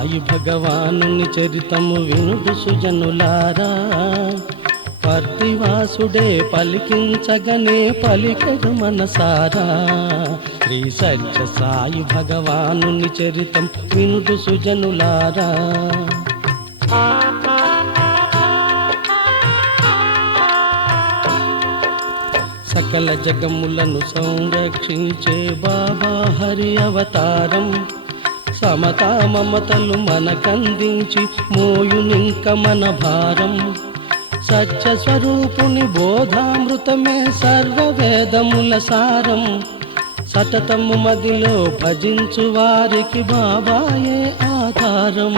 సాయి భగవానుని చరితము వినుడు సుజనులారా. పర్తివాసుడే పలికించగనే పలికెడు మనసారా. శ్రీ సత్య సాయి భగవానుని చరితం వినుడు సుజనులారా. సకల జగములను సంరక్షించే బాబా హరి అవతారం. సమతా మమతలు మనకందించి మోయునింక మన భారం. సత్య స్వరూపుని బోధామృతమే సర్వవేదముల సారం. సతతము మదిలో భజించు వారికి బాబాయే ఆధారం.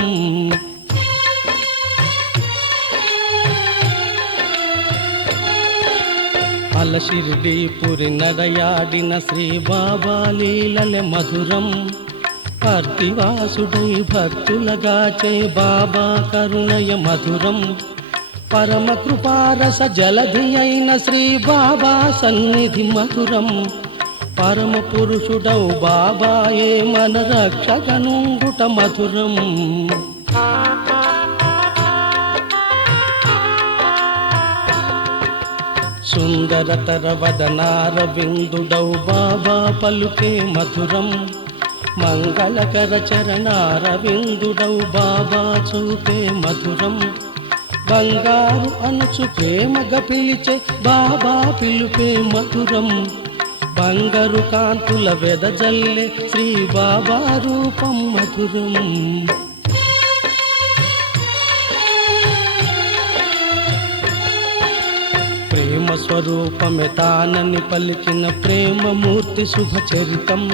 అలశిరిడి పురి నడయాడిన శ్రీ బాబా లీలలే మధురం. పర్తివాసుడై భక్తులగాచే బాబా కరుణయ మధురం. పరమ కృపారస జలధి అయిన శ్రీ బాబా సన్నిధి మధురం. పరమ పురుషుడౌ బాబాయే మన రక్షగనుంగుట మధురం. సుందరతర వదనార విందుడౌ బాబా పలుకే మధురం. మంగళకర చరణార విందుడౌ బాబా చూపే మధురం. బంగారు అనుచు ప్రేమగ పిలిచే బాబా పిలుపే మధురం. బంగారు కాంతుల వెదజల్లే శ్రీ బాబా రూపం మధురం. ప్రేమ స్వరూపమే తానని పలికిన ప్రేమమూర్తి శుభచరితం.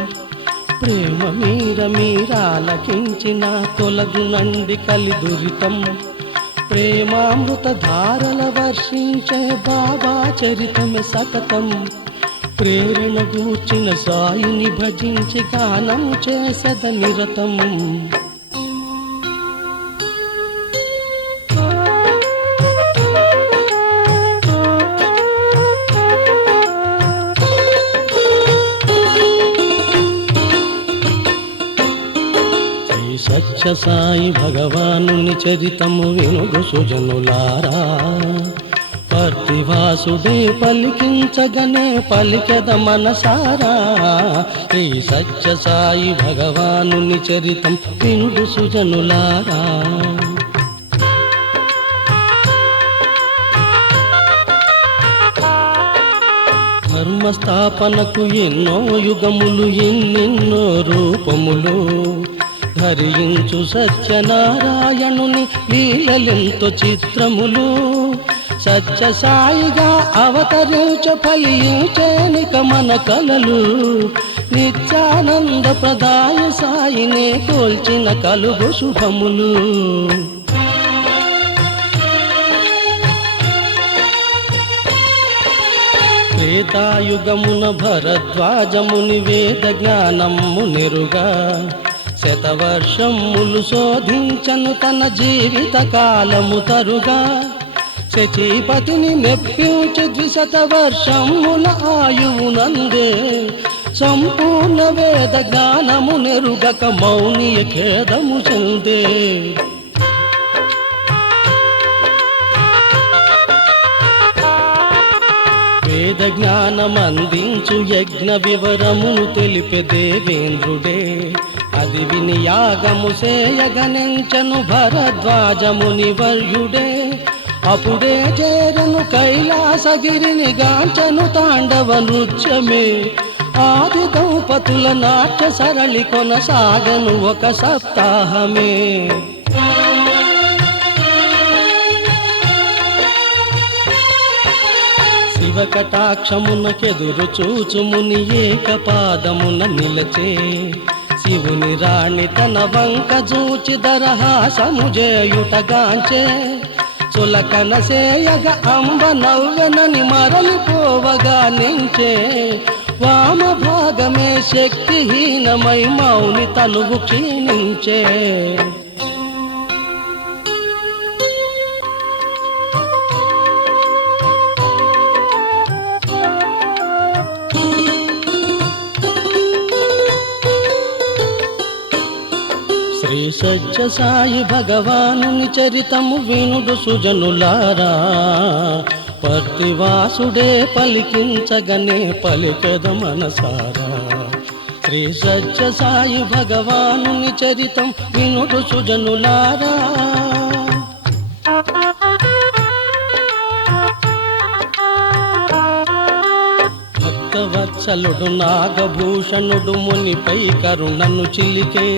ప్రేమ మీర మీరాలకించిన తొలగునండి కలిదురితం. ప్రేమామృత ధారల వర్షించే బాబా చరితమే సతతం. ప్రేరణ గూర్చిన సాయిని భజించి గానం చేసద నిరతం. సత్య సాయి భగవానుని చరితము వినుడు సుజనులారా. పర్తివాసుడే పలికించగనే పలికెద మనసారా. శ్రీ సత్య సాయి భగవానుని చరితం వినుడు సుజనులారా. ధర్మస్థాపనకు ఎన్నో యుగములు ఎన్నెన్నో రూపములు ధరించు సత్యనారాయణుని లీలలెంతో చిత్రములు. సత్య సాయిగా అవతరించ ఫలించేనిక మన కలలు. నిత్యానంద ప్రదాయ సాయినే కోల్చిన కలుగు శుభములు. త్రేతాయుగమున భరద్వాజముని వేద జ్ఞానము నెరుగా. శతవర్షములు శోధించను తన జీవిత కాలము తరుగా. శచీపతిని మెప్పించి 200 వర్షముల ఆయువునందే. సంపూర్ణ వేద జ్ఞానము నెరుగక మౌనియ ఖేదము చెందే. వేద జ్ఞానమందించు యజ్ఞ వివరమును తెలిపే దేవేంద్రుడే. అది విని యాగము సేయగనెంచను భరద్వాజముని వర్యుడే. అప్పుడే చేరను కైలాసగిరిని గాంచను తాండవ నృత్యమే. ఆది దంపతుల నాట్య సరళి కొనసాగను ఒక సప్తాహమే. శివ కటాక్షమునకెదురు చూచుముని ఏకపాదమున నిలచే. శివుని రాణి తన వంక చూచి దరహాసము చేయుటగాంచే. చులకన సేయగ అంబ నవ్వెనని మరలిపోవగా నించే. వామ భాగమే శక్తిహీనమై మౌని తనువు క్షీణించే. శ్రీ సత్య సాయి భగవానుని చరితము వినుడు సుజనులారా, పర్తివాసుడే పలికించగనే పలికెద మనసారా. శ్రీ సత్య సాయి భగవానుని చరితం వినుడు సుజనులారా. భక్తవత్సలుడు నాగభూషణుడు మునిపై కరుణను చిలికే,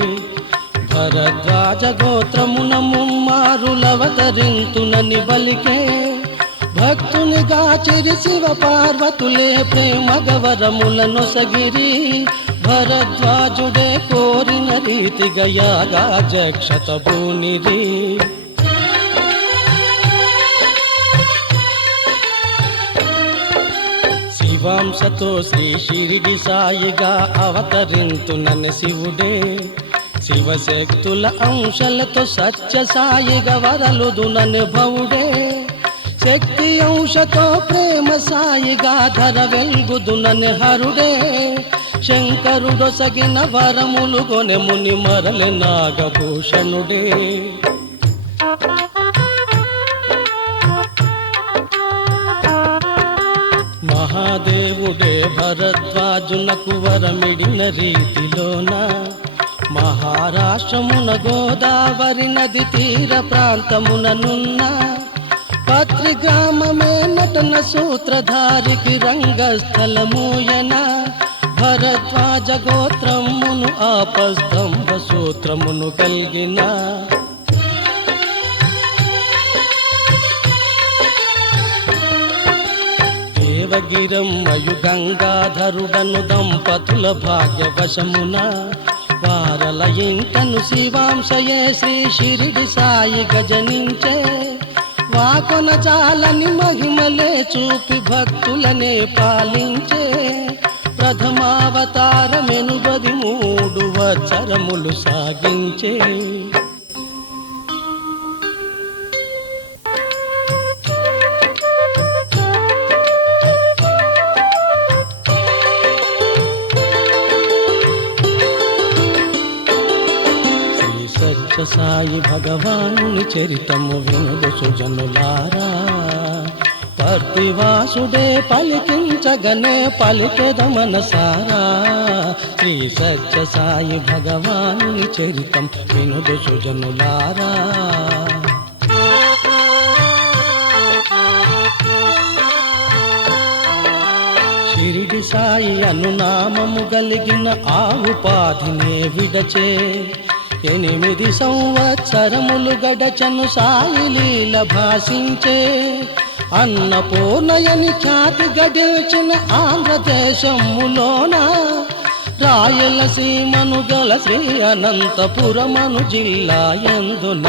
భరద్వాజ గోత్రమున ముమ్మారులవతరింతునని బలికే. భక్తునిగా చిరి శివ పార్వతులే ప్రేమ గవరములనొసగిరి, భరద్వాజుడే కోరిన రీతిగా యాగాజక్షత భూనిరి. శివాంశతో శ్రీ షిరిడి సాయిగా అవతరింతునని శివుడే, శివశక్తుల అంశలతో సత్య సాయిగా వరలుదునని భవుడే. శక్తి అంశతో ప్రేమ సాయిగా ధర వెల్గుదునని హరుడే. శంకరుడొసగిన వరములు కొనె ముని మరలి నాగభూషణుడే. మహాదేవుడే భరద్వాజునకు వరమిడిన రీతిలోన, మహారాష్ట్రమున గోదావరి నది తీర ప్రాంతముననున్న పత్రి గ్రామమే నటన సూత్రధారికి రంగస్థలమూయన. భరద్వాజ గోత్రమును ఆపస్తంభ సూత్రమును కలిగిన. దేవగిరమ్మయు గంగాధరుడను దంపతుల భాగ్యవశమున, వారల ఇంటను శివాంశయే శ్రీ షిరిడి సాయి గజనించే. వాకొన చాలని మహిమలే చూపి భక్తులనే పాలించే. ప్రథమావతారమెను 13 వత్సరములు సాగించే. సాయి భగవానుని చరితము వినుడు సుజనులారా, పర్తివాసుడే పలికించగనే పలికెద మనసారా. శ్రీ సత్య సాయి భగవానుని చరితం వినుడు సుజనులారా. షిరిడి సాయి అనునామము గలిగిన ఆ ఉపాధినే విడచే. 8 సంవత్సరములు గడచను సాయి లీల భాసించే. అన్నపూర్ణయని ఖ్యాతి గడిచిన ఆంధ్రదేశములోన, రాయలసీమను గల శ్రీ అనంతపురమను జిల్లా యందున.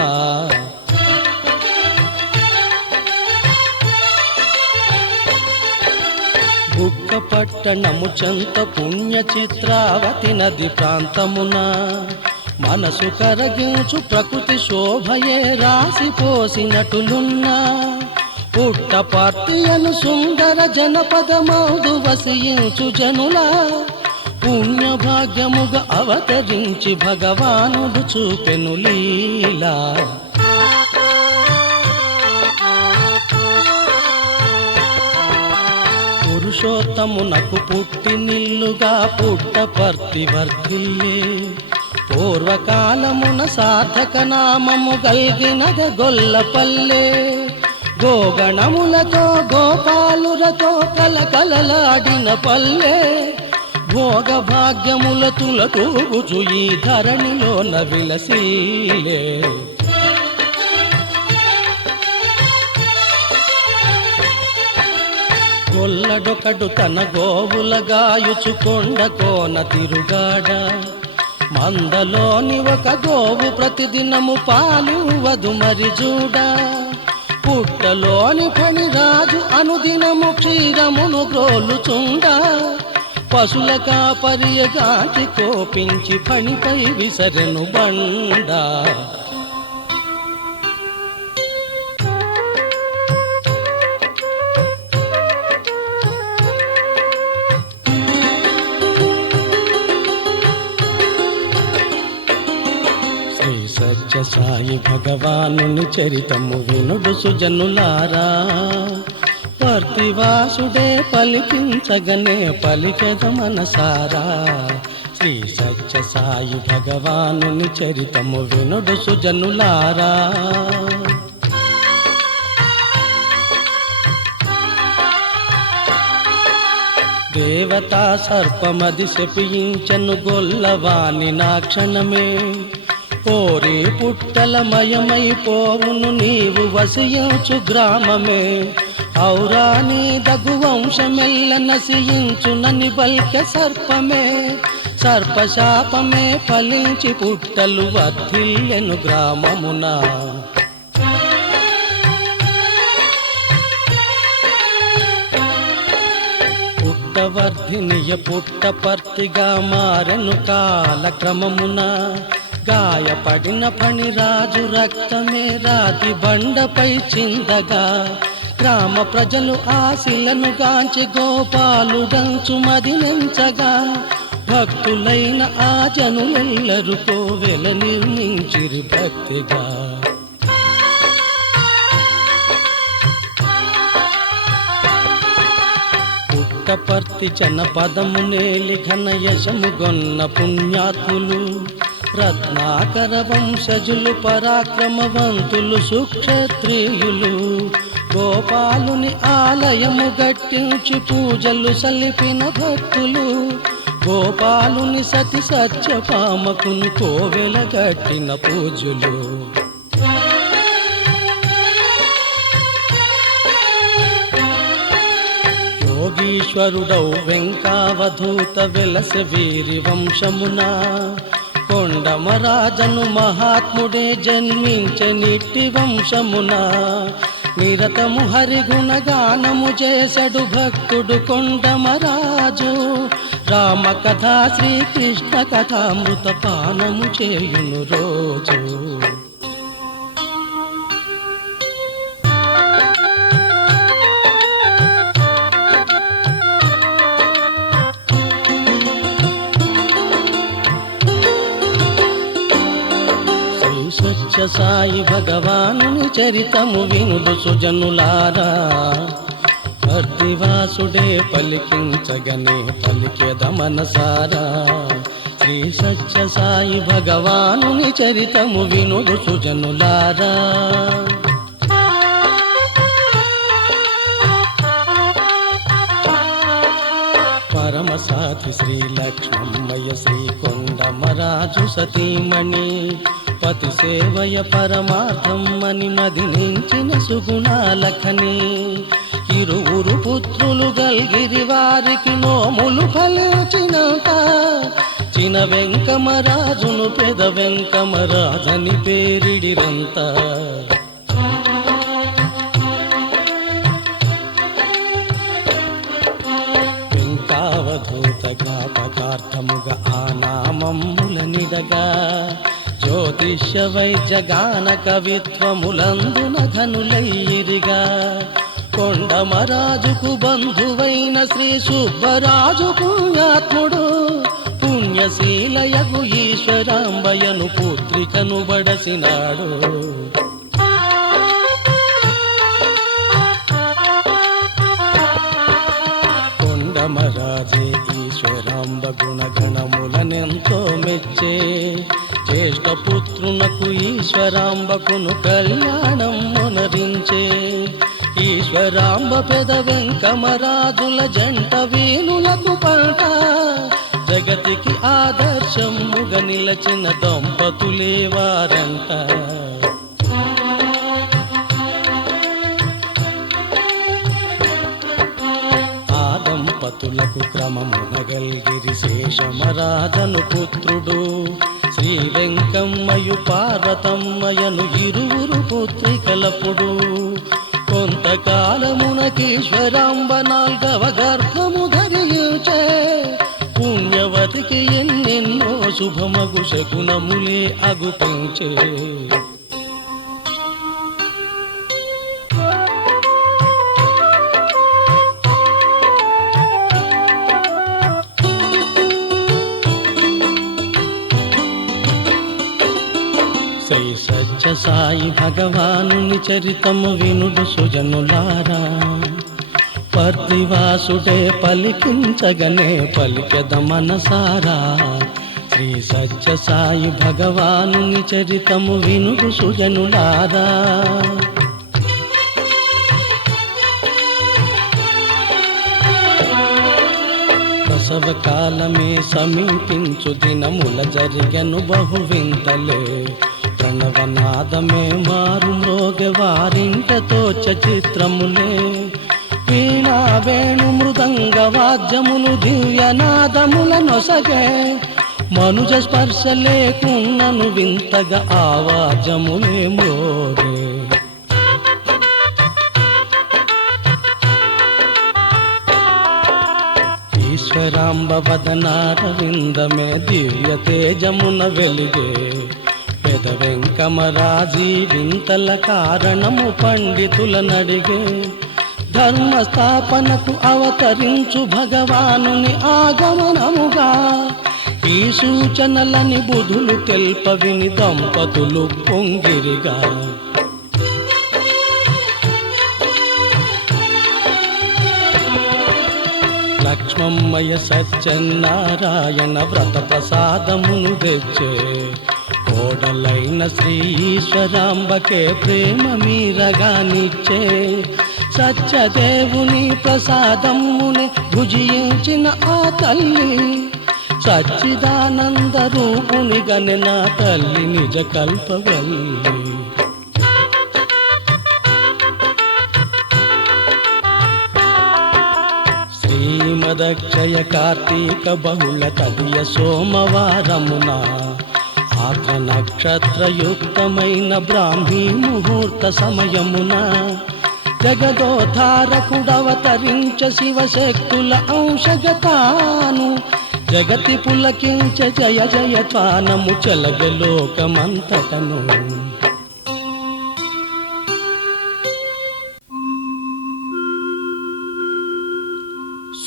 బుక్క పట్టణము చెంత పుణ్య చిత్రావతి నది ప్రాంతమున, మనసు కరగించు ప్రకృతి శోభయే రాసిపోసినటులున్నా. పుట్టపర్తియను సుందర జనపదమౌదు వసించు జనుల, పుణ్య భాగ్యముగా అవతరించి భగవానుడు చూపెను లీలా. పురుషోత్తమునకు పుట్టినిల్లుగా పుట్టపర్తి వర్ధిల్లే. పూర్వకాలమున సార్థక నామము గల్గినద గొల్లపల్లె. గోగణములతో గోపాలులతో కలకలలాడిన పల్లె. భోగ భాగ్యముల తులతూగుచు ఈ ధరణిలోన విలసీలే. గొల్లడొకడు తన గోవుల గాయుచు కొండ కోన తిరుగాడ. మందలోని ఒక గోవు ప్రతిదినము పాలివ్వదు మరి చూడ. పుట్టలోని ఫణిరాజు అనుదినము క్షీరమును గ్రోలుచుండ. పశుల కాపరియగాంతి కోపించి ఫణిపై విసరెను బండ. శ్రీ సత్య సాయి భగవానుని చరితము వినుడు సుజనులారా. వర్తివాసుడే పలికించగనే పలికెద మనసారా. శ్రీ సత్య సాయి భగవానుని చరితము వినుడు సుజనులారా. దేవతా సర్పమది శపించెను గొల్లవాని నా క్షణమే. ఓరి పుట్టలమయమైపోవును నీవు వసించు గ్రామమే. ఔరా నీ దగు వంశమెల్ల నశించునని బల్కె సర్పమే. సర్పశాపమే ఫలించి పుట్టలు వర్ధిల్లెను గ్రామమున. పుట్టవర్ధినియ పుట్టపర్తిగా మారెను కాలక్రమమున. గాయపడిన ఫణిరాజు రక్తమే రాతి బండపై చిందగా. గ్రామ ప్రజలు ఆశలను గాంచి గోపాలుడంచు మదినించగా. భక్తులైన ఆ జనులెల్లరూ కోవెల నిర్మించిరి భక్తిగా. పుట్టపర్తి జనపదము నేలి ఘన యశముగొన్న పుణ్యాత్ములు. రత్నాకర వంశజులు పరాక్రమవంతులు సుక్షత్రియులు. గోపాలుని ఆలయము గట్టించి పూజలు సలిపిన భక్తులు. గోపాలుని సతి సత్యపామకును కోవెల గట్టిన పూజలు. యోగీశ్వరుడౌ వెంకావధూత వెలస వీరి వంశమున. కొండమరాజను మహాత్ముడే జన్మించనిట్టి వంశమున. నిరతము హరిగుణగానము చేసడు భక్తుడు కొండమరాజు. రామకథ శ్రీకృష్ణ కథామృత పానము చేయును రోజు. సత్య సాయి భగవానుని చరితము వినుడు సుజనులారా. వర్తివాసుడే పలికించగనే పలికెద మనసారా. శ్రీ సత్య సాయి భగవానుని చరితము వినుడు సుజనులారా. పరమసాధి శ్రీ లక్ష్మమ్మయ్య శ్రీ కొండమరాజు సతీమణి. పతి సేవయ పరమార్థమ్మని మదినించిన సుగుణాలఖని. ఇరువురు పుత్రులు గల్గిరి వారికి నోములు ఫలించినంత. చిన వెంకమరాజును పెద వెంకమరాజని పేరిడిరంత. వెంకావధూత జ్ఞాపకార్థముగా ఆ నామమ్ముల నిడగా. జ్యోతిష్య వైద్యగాన కవిత్వములందున ఘనులయ్యిరిగా. కొండమరాజుకు బంధువైన శ్రీ సుబ్బరాజు పుణ్యాత్ముడు. పుణ్యశీలయగు ఈశ్వరాంబయను పుత్రికను బడసినాడు. కొండమరాజే ఈశ్వరాంబ గుణగణములనెంతో మెచ్చే. జ్యేష్ఠపుత్రునకు ఈశ్వరాంబకును కళ్యాణం మొనరించే. ఈశ్వరాంబ పెద వెంకమరాజుల జంట వేణులకు పంట. జగతికి ఆదర్శముగా నిలచిన దంపతులే వారంట. ఆ దంపతులకు క్రమమున గల్గిరి శేషమరాజను పుత్రుడు. శ్రీ వెంకమ్మయు పార్వతమ్మయను ఇరువురు పుత్రికలపుడు. కొంతకాలమునకీశ్వరాంబ నాల్గవ గర్భము ధరించే. పుణ్యవతికి ఎన్నెన్నో శుభమగు శకునములే అగుపించే. శ్రీ సత్య సాయి భగవానుని చరితము వినుడు సుజనులారా. పర్దివాసుడే పలికించగనే పలికెద మనసారా. శ్రీ సత్య సాయి భగవానుని చరితము వినుడు సుజనులారా. ప్రసవ కాలమే సమీపించు దినముల జరిగను బహువింతలే. ప్రణవనాదమే మారు మ్రోగె వారింట తోచ చిత్రములే. వీణా వేణు మృదంగ వాద్యములు దివ్యనాదముల నొసగే. మనుజ స్పర్శ లేకున్నను వింతగా ఆవాజములే మ్రోగే. ఈశ్వరాంబ వదనారవిందమే దివ్య తేజమున వెలిగే. పెద వెంకమరాజీ వింతల కారణము పండితుల నడిగే. ధర్మస్థాపనకు అవతరించు భగవానుని ఆగమనముగా. ఈ సూచనలని బుధులు తెల్ప విని దంపతులు పొంగిరిగా. లక్ష్మమ్మయ సత్యనారాయణ వ్రత ప్రసాదమును తెచ్చే. కోడలైన శ్రీ ఈశ్వరాంబకే ప్రేమ మీరగానిచ్చే. సత్యదేవుని ప్రసాదముని భుజించిన ఆ తల్లి. సచ్చిదానంద రూపుని గని నా తల్లి నిజ కల్పవల్లి. శ్రీమదక్షయ కార్తీక బహుళ తదియ సోమవారమున ఆత్ర నక్షత్రయుక్తమైన బ్రాహ్మీ ముహూర్త సమయమున జగదోద్ధారకుడవతరించ శివశక్తుల అంశగతాను. జగతి పులకించ జయ జయ త్వానము చలగ లోకమంతటను.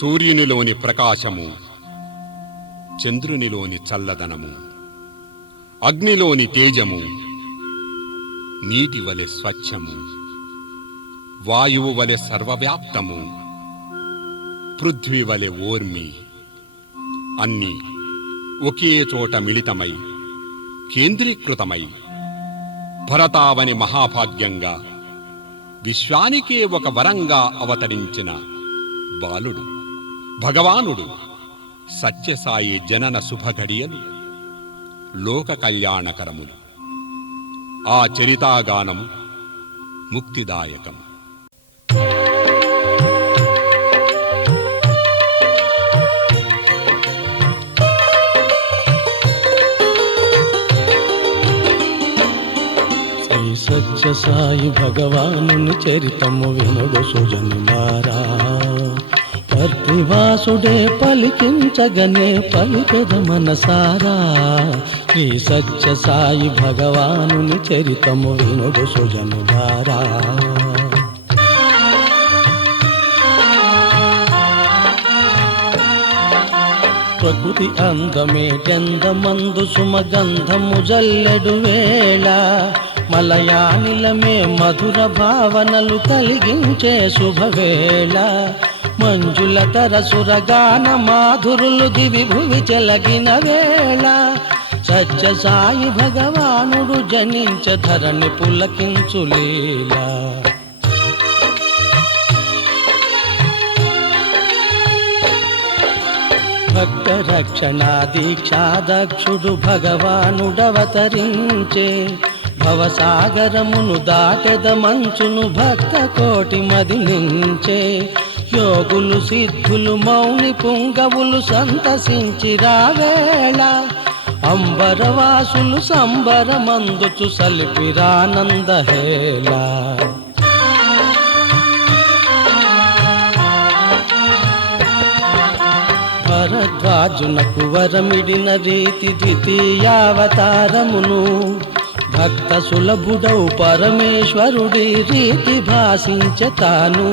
సూర్యునిలోని ప్రకాశము, చంద్రునిలోని చల్లదనము, అగ్నిలోని తేజము, నీటి వలె స్వచ్ఛము, వాయువు వలె సర్వవ్యాప్తము, పృథ్వీ వలె ఓర్మి, అన్నీ ఒకే చోట మిళితమై కేంద్రీకృతమై భరతావని మహాభాగ్యంగా విశ్వానికే ఒక వరంగా అవతరించిన బాలుడు భగవానుడు. సత్యసాయి జనన శుభఘడియలు లోక కళ్యాణకరములు. ఆ చరితాగానం ముక్తిదాయకం. శ్రీ సత్య సాయి భగవానుని చరితము వినుడు సుజనులారా. పర్దివాసుడే పలికించగనే పలికెద మనసారా. శ్రీ సత్య సాయి భగవానుని చరితము వినుడు సుజనులారా. ప్రకృతి అందమేటెందమందు సుమగంధము జల్లెడు వేళ. మలయానిలమే మధుర భావనలు కలిగించే శుభవేళ. మంజుల తరసురగాన మాధురులు దివి భువి చెలగిన వేళ. సత్య సాయి భగవానుడు జనించ ధరణి పులకించులీలా. భక్త రక్షణా దీక్షాదక్షుడు భగవానుడవతరించే. భవసాగరమును దాటెద మంచును భక్త కోటి మదిలించే. యోగులు సిద్ధులు మౌని పుంగవులు సంతసించి రావేళ. అంబరవాసులు సంబరమందుచు సలిపిరానందహేళ. భరద్వాజునకు వరమిడిన రీతి ద్వితీయావతారమును. భక్త సులభుడౌ పరమేశ్వరుడి రీతి భాషించె తాను.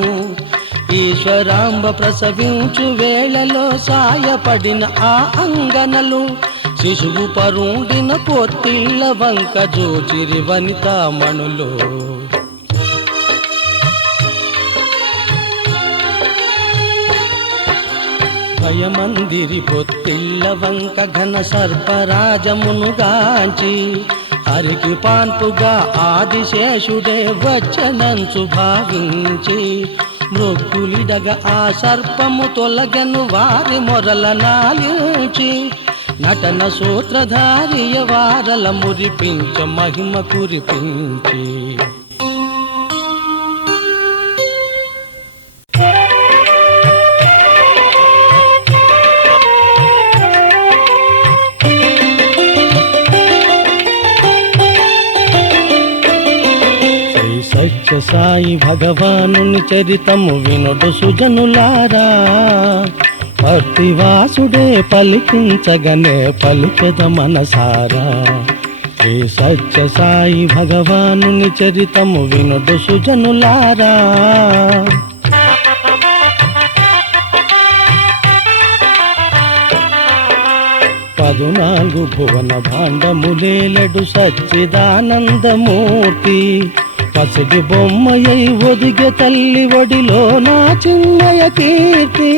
ఈశ్వరాంబ ప్రసవించు వేళలో సాయపడిన ఆ అంగనలు శిశువు పరుండిన పొత్తిళ్ళ వంక జోచిరి వనితామణులు. భయమందిరి పొత్తిళ్ళ వంక ఘన సర్పరాజమును గాంచి హరికి పాన్పుగా ఆదిశేషుడే వచ్చనంచు భావించి మృక్కులిడగ ఆ సర్పము తొలగను వారి మొరల నాలించి నటన సూత్రధారియ వారల మురిపించ మహిమ కురిపించి. సత్య సాయి భగవానుని చరితము వినుడు సుజనులారా, భక్తివాసుడే పలికించగనే పలికెద మనసారా. శ్రీ సత్య సాయి భగవానుని చరితము వినుడు సుజనులారా. 14 భువన భాండములేలడు సచ్చిదానందమూర్తి, పసిడి బొమ్మయై ఒదిగె తల్లి ఒడిలో నా చిన్నయ కీర్తి.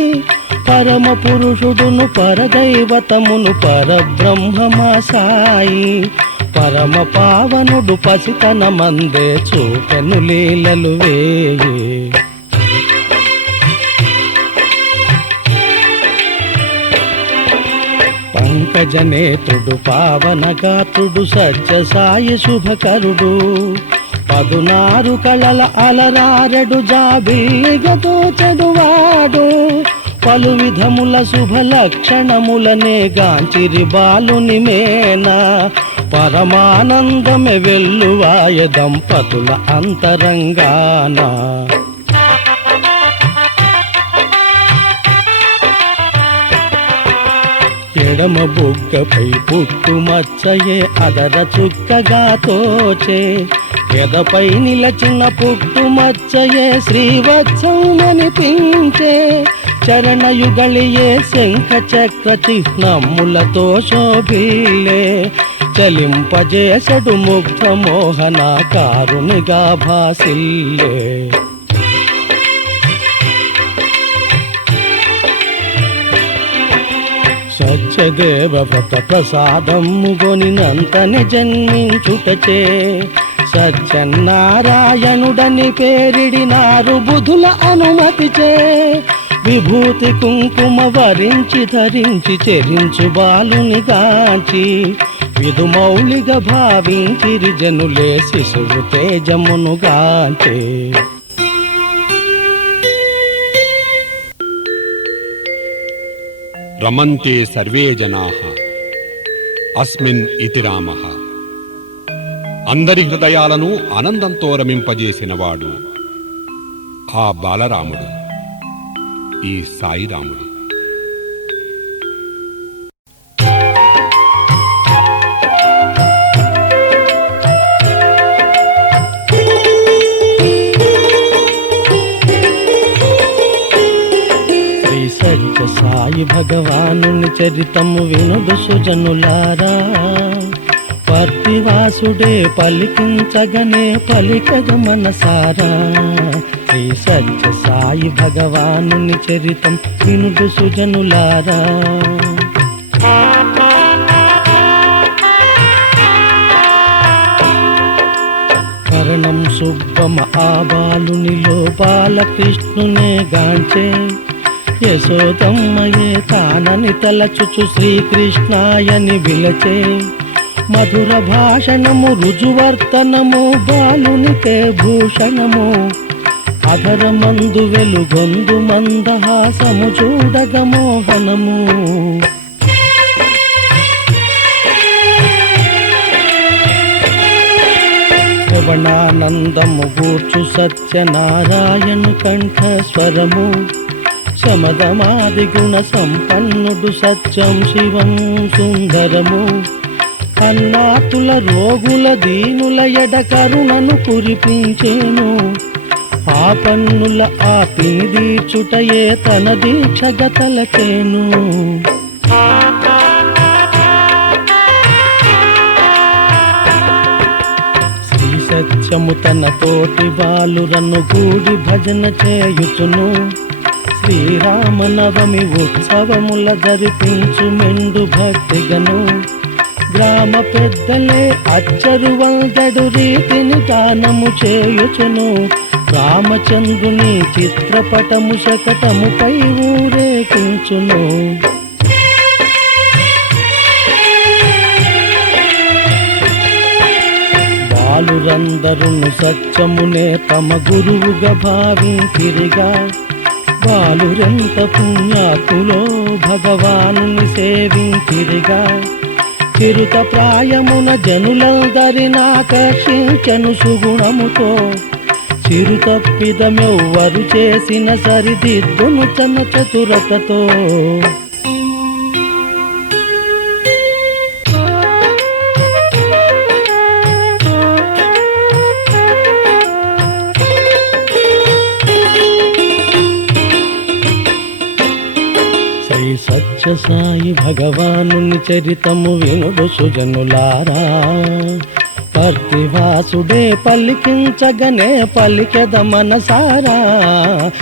పరమ పురుషుడును పరదైవతమును పరబ్రహ్మమా సాయి, పరమ పావనుడు పసితన మందే చూపెను లీలలు వేయి. పంకజనేతుడు పావనగాత్రుడు సత్య సాయి శుభకరుడు, 16 కళల అలరారెడు జాబిలిగతో చదువాడు. పలు విధముల శుభ లక్షణములనే గాంచిరి బాలుని మేనా, పరమానందమే వెల్లువాయ దంపతుల అంతరంగాన. ఎడమ బుగ్గపై పుట్టుమచ్చయే అదర చుక్కగా తోచే, ఎదపై నిలచిన పుట్టుమచ్చయే శ్రీవత్సమనిపించే. చరణయుగళియే శంఖ చక్ర చిహ్నములతో శోభిల్లే, చలింపజేసడు ముగ్ధ మోహనాకారునిగా భాసిల్లే. సత్యదేవ వ్రత ప్రసాదము గొనినంతని జన్మించుటచే, సత్యనారాయణుడని పేరిడినారు బుధుల అనుమతిచే. విభూతి కుంకుమ వరించి ధరించి చెరించు బాలుని గాంచి, విధుమౌళిగా భావించిరి జనులే శిశువు తేజమును గాంచే. రమంతే సర్వే జనాః అస్మిన్ ఇతి రామః. అందరి హృదయాలను ఆనందంతో రమింపజేసినవాడు ఆ బాలరాముడు, ఈ సాయిరాముడు. సత్య సాయి భగవానుని చరితము వినుడు సుజనులారా, పర్తివాసుడే పలికించగనే పలికగ మనసారా. శ్రీ సత్య సాయి భగవానుని చరితం వినుడు సుజనులారా. కరణం సుబ్బమ ఆ బాలునిలో బాలకృష్ణునే గాంచే, యశోదమ్మయే తానని తలచుచు శ్రీకృష్ణాయని విలచే. మధుర భాషణము రుజువర్తనము బాలునికే భూషణము, అధరమందు వెలుగొందు మందహాసము చూడగ మోహనము. శ్రవణానందము గూర్చు సత్యనారాయణ కంఠ స్వరము, శమదమాది గుణ సంపన్నుడు సత్యం శివం సుందరము. అన్నాతుల రోగుల దీనుల ఎడ కరుణను కురిపించేను, ఆ పన్నుల ఆ పిని దీర్చుటయే తన దీక్షగ తలచేను. నిత్యము తన తోటి బాలురను గూడి భజన చేయుచును శ్రీరామనవమి ఉత్సవముల జరిపించు మెండు భక్తిగను గ్రామ పెద్దలే అచ్చరు వందడు రీతిని దానము చేయుచును రామచంద్రుని చిత్రపటము శకటముపై ఊరేగించును బాలురందరును సత్యమునే తమ గురువుగా భావించిరిగా బాలురెంత పుణ్యాత్ములో భగవానుని సేవించిరిగా చిరుత ప్రాయమున జనులందరినాకర్షించెను సుగుణముతో చిరుతప్పిదమెవ్వరు చేసిన సరిదిద్దును తన చతురతతో శ్రీ సత్య సాయి భగవానుని చరితము వినుడు సుజనులారా పర్తివాసుడే పలికించగనే పలికెద మనసారా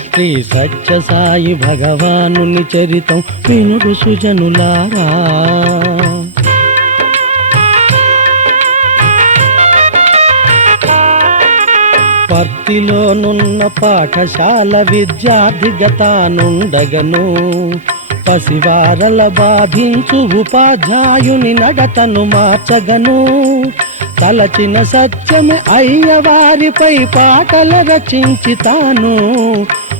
శ్రీ సత్య సాయి భగవానుని చరితం వినుడు సుజనులారా పర్తిలోనున్న పాఠశాల విద్యార్థిగా తానుండగను పసివారల బాధించు ఉపాధ్యాయుని నడతను మార్చగను తలచిన సత్యమే అయ్యవారిపై పాటల రచించి తాను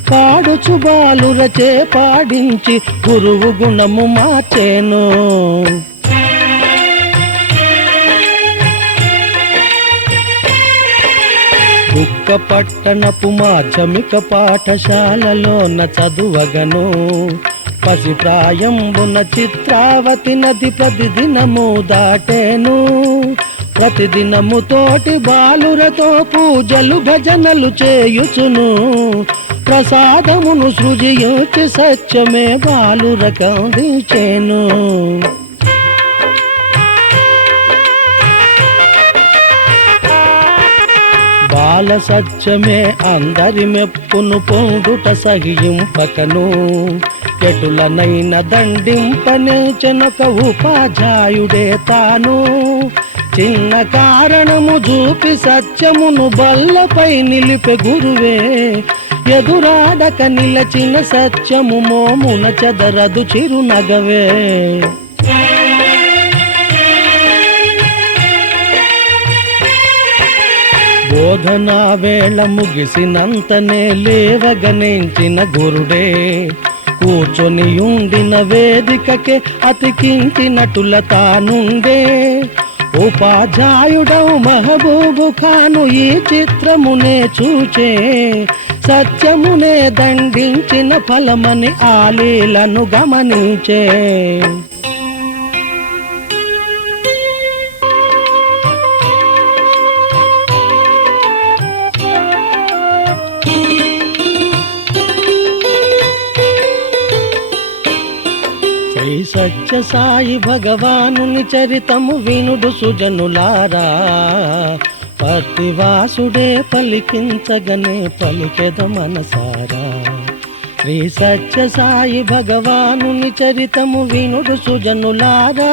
పాడుచు బాలురచే పాడించి గురువు గుణము మార్చేను దుఃఖ పట్టణపు మాధ్యమిక పాఠశాలలోన చదువగను పసి ప్రాయంబున చిత్రావతి నది ప్రతిదినము దాటేను ప్రతిదినము తోటి బాలురతో పూజలు భజనలు చేయుచును ప్రసాదమును సృజించి సత్యమే బాలురకందించేను బాల సత్యమే అందరి మెప్పును పొందుట సహింపకను ఎటులనైన దండింపనిచెనొక ఉపాధ్యాయుడే తాను చిన్న కారణము చూపి సత్యమును బల్లపై నిలిపే గురువే ఎదురాడక నిలచిన సత్యము మోమున చెదరదు చిరునగవే బోధనా వేళ ముగిసినంతనే లేవగనించిన గురుడే కూర్చొని ఉండిన వేదికకే అతికించినటుల తానుండే ఉపాధ్యాయుడవు మహబూబు ఖాను ఈ చిత్రమునే చూచే సత్యమునే దండించిన ఫలమని ఆలీలను గమనించే శ్రీ సత్య సాయి భగవానుని చరితము వినుడు సుజనులారా పర్తివాసుడే పలికించగనే పలికెద మనసారా శ్రీ సత్య సాయి భగవానుని చరితము వినుడు సుజనులారా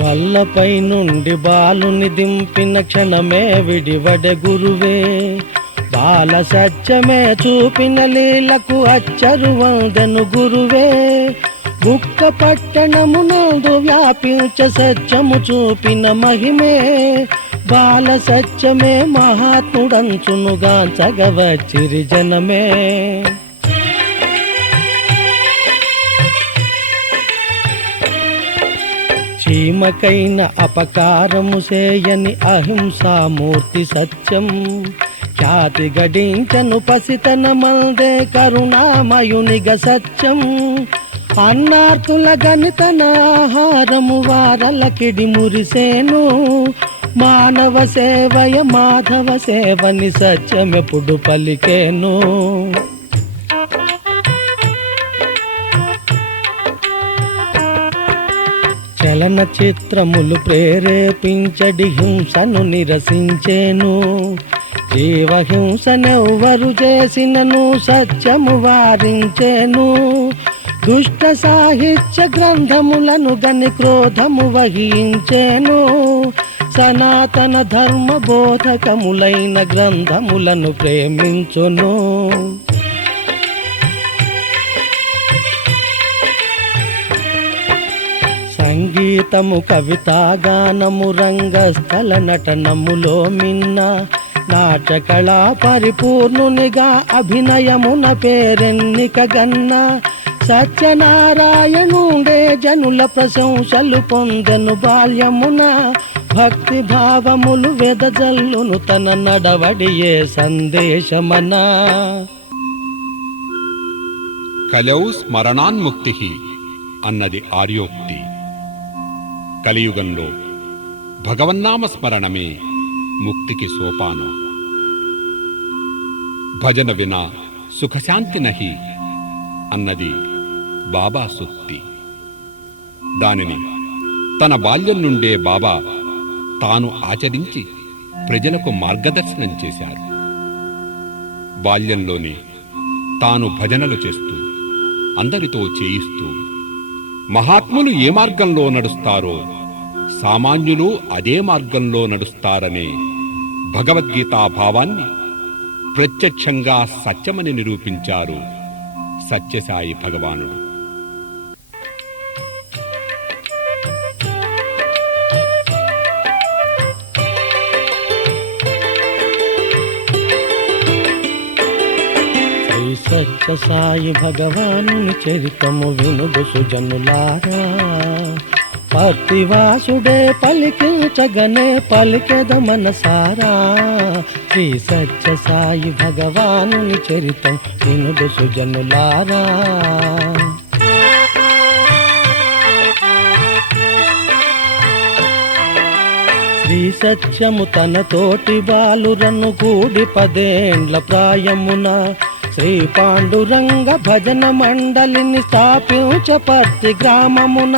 బల్లపై నుండి బాలుని దింపిన క్షణమే విడివడే గురువే బాల సత్యమే చూపిన లీలకు అచ్చరు వందెను గురువే బుక్క పట్టణమునందు వ్యాపించ సత్యము చూపిన మహిమే బాల సత్యమే మహాత్ముడంచునుగాంచగవచ్చిరి జనమే చీమకైన అపకారము చేయని అహింసామూర్తి సత్యం ఖ్యాతి గడించను పసితన మందే కరుణామయునిగ సత్యం అన్నార్తుల గణితన ఆహారము వారలకిడి మురిసేను మానవ సేవయ మాధవ సేవని సత్యమెప్పుడు పలికేను చలన చిత్రములు ప్రేరేపించడి హింసను నిరసించేను. జీవహింసనెవ్వరు చేసినను సత్యము వారించేను. దుష్ట సాహిత్య గ్రంథములను గని క్రోధము వహించేను. సనాతన ధర్మ బోధకములైన గ్రంథములను ప్రేమించును. సంగీతము కవితాగానము రంగస్థల నటనములో మిన్న నాటకళా పరిపూర్ణునిగా అభినయమున పేరెన్నిక గన్న సత్యనారాయణుడే జనుల ప్రశంసలు పొందెను బాల్యమున. భక్తి భావములు వెదజల్లును తన నడవడియే సందేశమనా. కలౌ స్మరణాన్ముక్తి అన్నది ఆర్యోక్తి. కలియుగంలో భగవన్నామ స్మరణమే ముక్తికి సోపానం. భజన వినా సుఖశాంతి నహి అన్నది బాబా సూక్తి. దానిని తన బాల్యం నుండే బాబా తాను ఆచరించి ప్రజలకు మార్గదర్శనం చేశారు. బాల్యంలోనే తాను భజనలు చేస్తూ అందరితో చేయిస్తూ మహాత్ములు ఏ మార్గంలో నడుస్తారో సామాన్యులు అదే మార్గంలో నడుస్తారనే భగవద్గీతా భావాన్ని ప్రత్యక్షంగా సత్యమని నిరూపించారు సత్యసాయి భగవానుడు. సత్యసాయి భగవానుని చరితము వినుడు సుజనులారా. పర్తివాసుడే పలికించగనే పలికెద మనసారా. శ్రీ సత్యసాయి భగవానుని చరితం వినుడు సుజనులారా. శ్రీ సత్యము తన తోటి బాలురను కూడి 10 ఏండ్ల ప్రాయమున శ్రీ పాండురంగ భజన మండలిని స్థాపించ పర్తి గ్రామమున.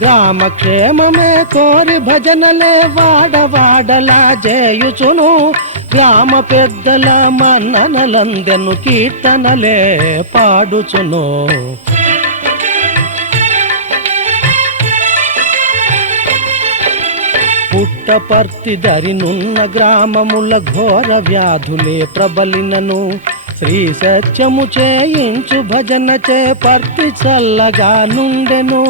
గ్రామక్షేమమే కోరి భజనలే వాడవాడలా చేయుచును. గ్రామ పెద్దల మన్ననలందెను కీర్తనలే పాడుచును. పుట్టపర్తి దరినున్న గ్రామముల ఘోర వ్యాధులే ప్రబలినను. శ్రీ సత్యము చేయించు భజన చే పర్తి చల్లగా నుండెను.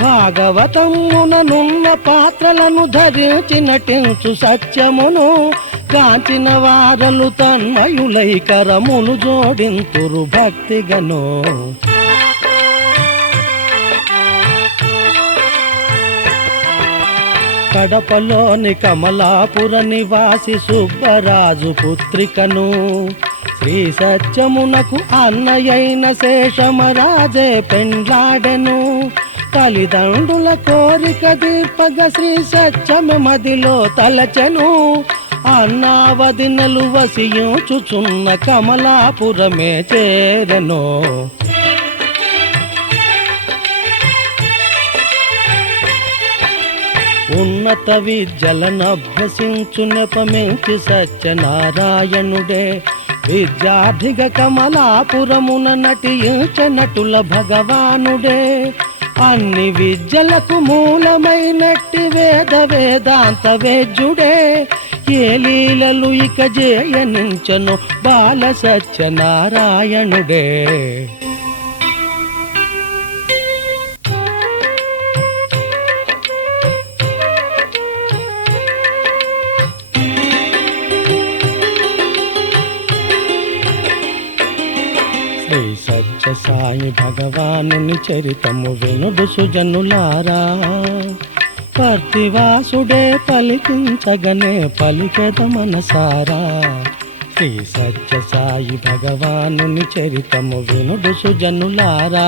భాగవతముననున్న పాత్రలను ధరించి నటించు సత్యమును కాంచిన వారలు తన్మయులై కరములు జోడింతురు భక్తిగను. కడపలోని కమలాపుర నివాసి సుబ్బరాజు పుత్రికను శ్రీ సత్యమునకు అన్నయైన శేషమరాజే పెండ్లాడెను. తల్లిదండ్రుల కోరిక దీర్పగ శ్రీ సత్యము మదిలో తలచెను. అన్నావదినలు వసియుచుచున్న కమలాపురమే చేరెను. ఉన్నత విద్యలనభ్యసించు నెపమెంచి సత్యనారాయణుడే విద్యార్థిగా కమలాపురమున నటించనటుల భగవానుడే. అన్ని విద్యలకు మూలమైనట్టి వేదాంత వేద్యుడే. ఏ లీలలు ఇక జయనించను బాల సత్యనారాయణుడే. శ్రీ సత్యసాయి భగవానుని చరితము వినుడు సుజనులారా. పర్తివాసుడే పలికించగనే పలికెద మనసారా. శ్రీ సత్యసాయి భగవానుని చరితము వినుడు సుజనులారా.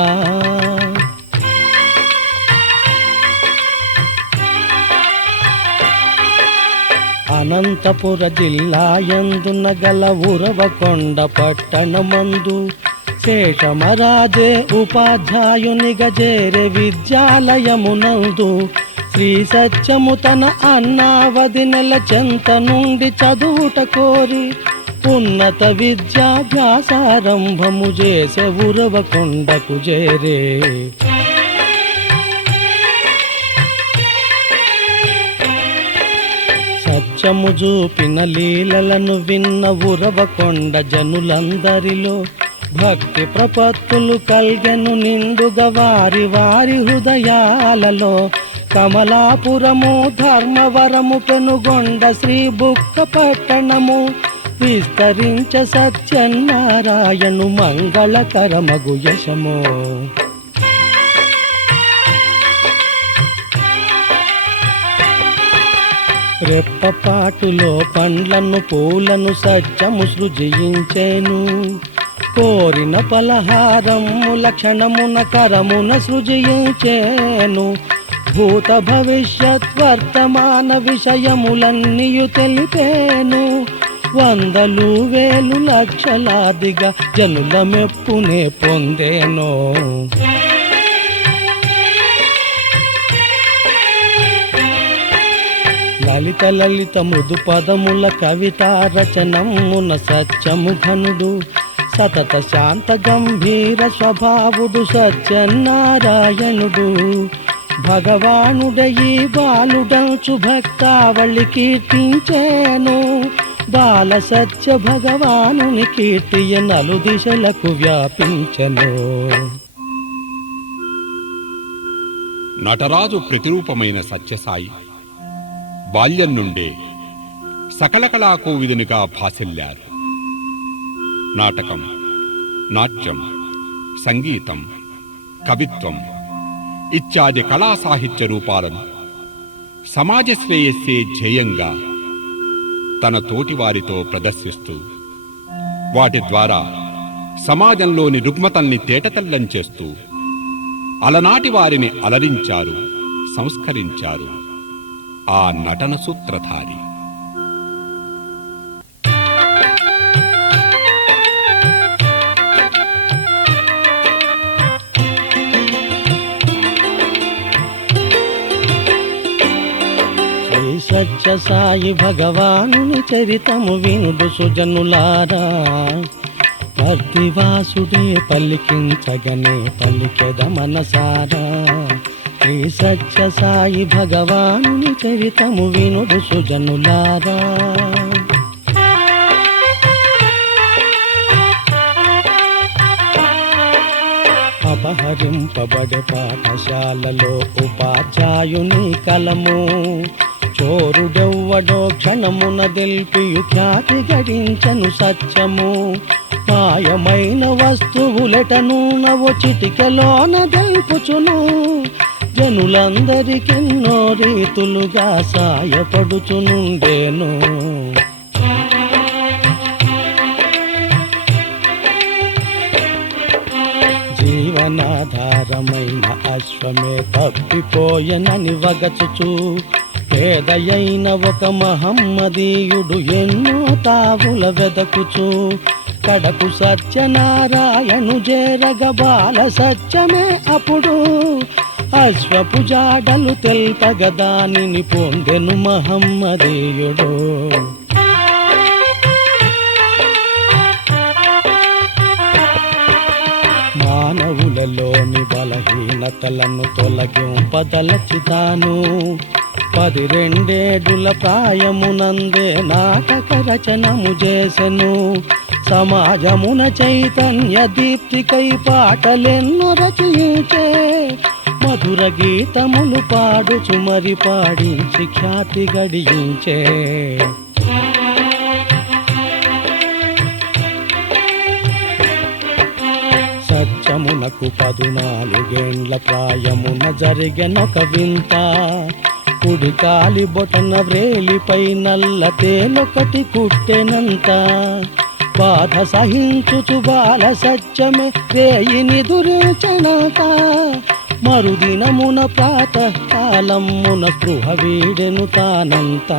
అనంతపుర జిల్లా యందున గల ఉరవకొండ పట్టణమందు శేషమరాజే ఉపాధ్యాయునిగా చేరే విద్యాలయమునందు శ్రీ సత్యము తన అన్నావదినెల చెంత నుండి చదువుట కోరి ఉన్నత విద్యాభ్యాసారంభము చేసే ఉరవకొండకు చేరే. సత్యము చూపిన లీలలను విన్న ఉరవకొండ జనులందరిలో భక్తి ప్రపత్తులు కల్గెను నిండుగా వారి వారి హృదయాలలో. కమలాపురము ధర్మవరము పెనుగొండ శ్రీ బుక్క పట్టణము విస్తరించ సత్యనారాయణు మంగళకరమగు యశము. రెప్పపాటులో పండ్లను పూలను సత్యము సృజించేను. కోరిన పలహారము లక్షణమున కరమున సృజించేను. భూత భవిష్యత్ వర్తమాన విషయములన్నీయు తెలిపేను. వందలు వేలు లక్షలాదిగా జనుల మెప్పునే పొందేను. లలిత లలిత మృదు పదముల కవితా రచనమున సత్యము ఘనుడు. సతత శాంత గంభీర స్వభావుడు సత్యనారాయణుడు. భగవానుడయి బాలుడంచు భక్తావళి కీర్తించేను. బాల సత్య భగవానుని కీర్తియ నలు దిశలకు వ్యాపించెను. నటరాజు ప్రతిరూపమైన సత్యసాయి బాల్యం నుండే సకల కళాకోవిదునిగా భాసిల్లారు. నాటకం, నాట్యం, సంగీతం, కవిత్వం ఇత్యాది కళా సాహిత్య రూపాలను సమాజ శ్రేయస్సే ధ్యేయంగా తన తోటివారితో ప్రదర్శిస్తూ వాటి ద్వారా సమాజంలోని రుగ్మతల్ని తేటతెల్లం చేస్తూ అలనాటి వారిని అలరించారు, సంస్కరించారు ఆ నటన సూత్రధారి. సత్య సాయి భగవానుని చరితము వినుడు సుజనులారా. భక్తివాసుడే పలికించగనే పలికెద మనసారా. శ్రీ సత్య సాయి భగవానుని చరితము వినుడు సుజనులారా. అపహరింపబడే పాఠశాలలో ఉపాధ్యాయుని కలము. చోరుడెవ్వడో క్షణమున దెల్పియు ఖ్యాతి గడించను సత్యము. మాయమైన వస్తువులెటనూనవో చిటికెలోన దెల్పుచును. జనులందరికెన్నో రీతులుగా సాయపడుచునుండేను. జీవనాధారమైన అశ్వమే తప్పిపోయెనని వగచుచు పేదయైన ఒక మహమ్మదీయుడు ఎన్నో తావుల వెదకుచు. కడకు సత్యనారాయణు చేరగ బాల సత్యమే అప్పుడు. అశ్వపు జాడలు తెల్పగ దానిని పొందెను మహమ్మదీయుడు. మానవులలోని బలహీనతలను తొలగింపదలచితాను. 12 ప్రాయమునందే నాటక రచనము చేసెను. సమాజమున చైతన్య దీప్తికై పాటలెన్నో రచయించే. మధుర గీతములు పాడుచు మరి పాడించి ఖ్యాతి గడించే. సత్యమునకు 14 ప్రాయమున జరిగెనొక వింత. కుడి కాలి బొటన వ్రేలిపై నల్ల తేలొకటి కుట్టెనంత. బాధ సహించుచు బాల సత్యమే రేయిని దురించెనంత. మరుదినమున ప్రాతః కాలమున స్పృహ వీడెను తానంత.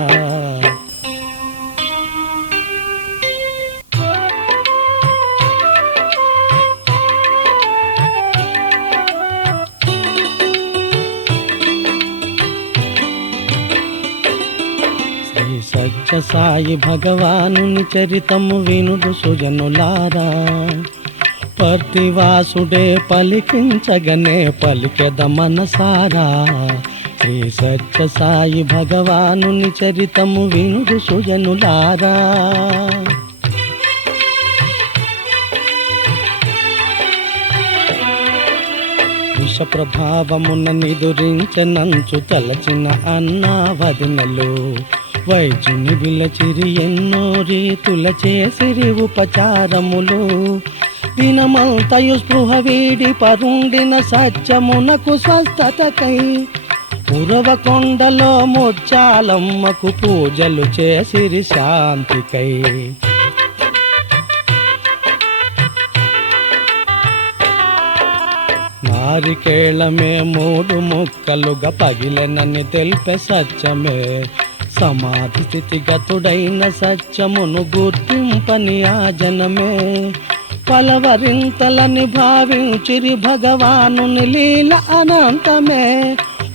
సత్య సాయి భగవానుని చరితము వినుడు సుజనులారా. పర్తివాసుడే పలికించగనే పలికెద మనసారా. శ్రీ సత్య సాయి భగవానుని చరితము వినుడు సుజనులారా. విష ప్రభావమున నిదురించనంచు తలచిన అన్నా వదినలు. వైద్యుని విలచిరి ఎన్నో రీతుల చేసిరి ఉపచారములు. దినమంతయు స్పృహ వీడి పరుండిన సత్యమునకు స్వస్థతకై ఉరవకొండలో ముచ్చాలమ్మకు పూజలు చేసిరి శాంతికై. నారికేళమే 3 ముక్కలుగా పగిలెనని తెలిపే సత్యమే. సమాధి స్థితిగతుడైన సత్యమును గుర్తింపని ఆ జనమే. పలవరింతలని భావించిరి భగవానుని లీల అనంతమే.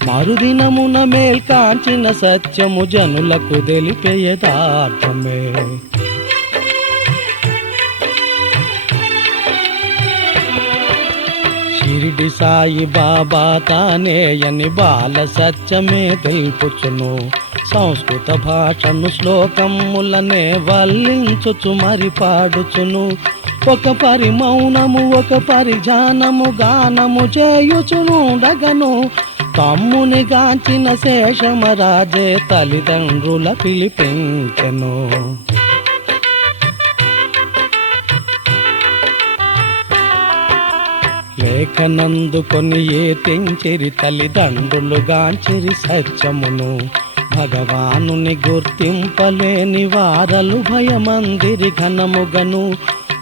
మరుదినమున మేల్కాంచిన సత్యము జనులకు తెలిపే యథార్థమే. షిరిడి సాయి బాబా తానేయని బాల సత్యమే తెలుపుచును. సంస్కృత భాషను శ్లోకములనే వల్లించుచు మరి పాడుచును. ఒక పరి మౌనము ఒక పరి జానము గానము చేయుచునుండగను. తమ్ముని గాంచిన శేషమరాజే తల్లిదండ్రుల పిలిపించెను. లేఖనందుకొని ఏ తెంచిరి తల్లిదండ్రులు గాంచిరి సత్యమును. భగవానుని గుర్తింపలేని వారలు భయమందిరి ఘనముగను.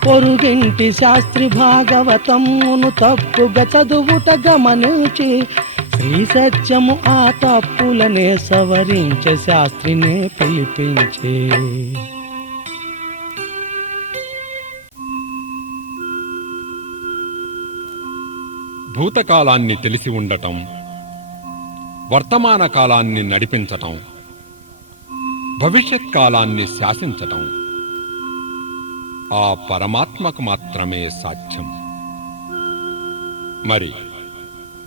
పొరుగింటి శాస్త్రి భాగవతమును తప్పుగా చదువుట గమనించి శ్రీ సత్యము ఆ తప్పులనే సవరించే శాస్త్రినే పిలిపించి. భూతకాలాన్ని తెలిసి ఉండటం, వర్తమాన కాలాన్ని నడిపించటం, భవిష్యత్ కాలాన్ని శాసించటం ఆ పరమాత్మకు మాత్రమే సాధ్యం. మరి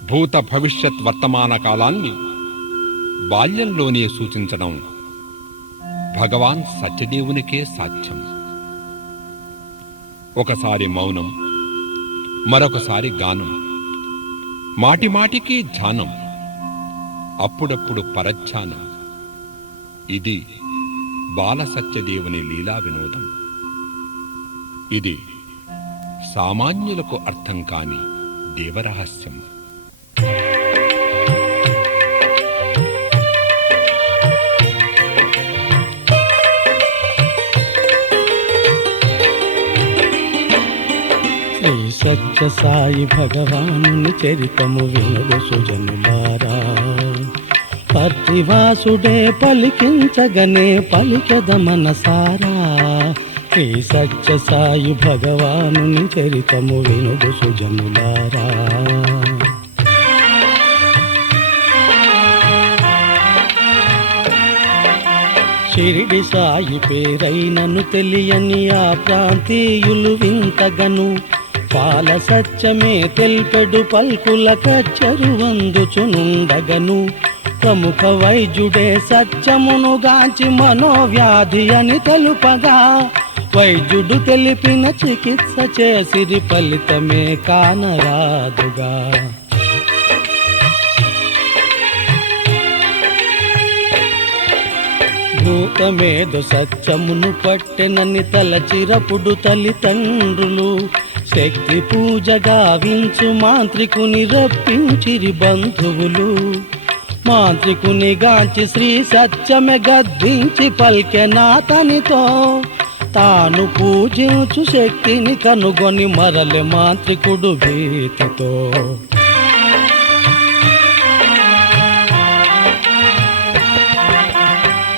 భూత భవిష్యత్ వర్తమాన కాలాన్ని బాల్యంలోనే సూచించడం భగవాన్ సత్యదేవునికే సాధ్యం. ఒకసారి మౌనం, మరొకసారి గానం, మాటిమాటికి ధ్యానం, అప్పుడప్పుడు పరధ్యానం. ఇది బాల సత్యదేవుని లీలా వినోదం. ఇది సామాన్యులకు అర్థం కాని దేవరహస్యం. శ్రీ సత్య సాయి భగవానుని చరితము వినుడు సుజనులారా. పర్తివాసుడే పలికించగనే పలికెద మనసారా. శ్రీ సత్య సాయి భగవానుని చరితము వినుడు సుజనులారా. షిరిడి సాయి పేరైనను తెలియని ఆ ప్రాంతీయులు వింతగను. పాల సత్యమే తెల్పెడు పల్కుల కచ్చరు వందుచునుండగను. ప్రముఖ వైద్యుడే సత్యమును గాంచి మనోవ్యాధి అని తెలుపగా వైద్యుడు తెలిపిన చికిత్స చేసిరి ఫలితమే కానరాదుగా. భూతమేదో సత్యమును పట్టెనని తలచిరపుడు తల్లిదండ్రులు శక్తి పూజ గావించు మాంత్రికుని రప్పించిరి బంధువులు. మాంత్రికుని గాంచి శ్రీ సత్యమే గద్దించి పల్కెనాతనితో తాను పూజించు శక్తిని కనుగొని మరలే మాంత్రికుడు భీతితో.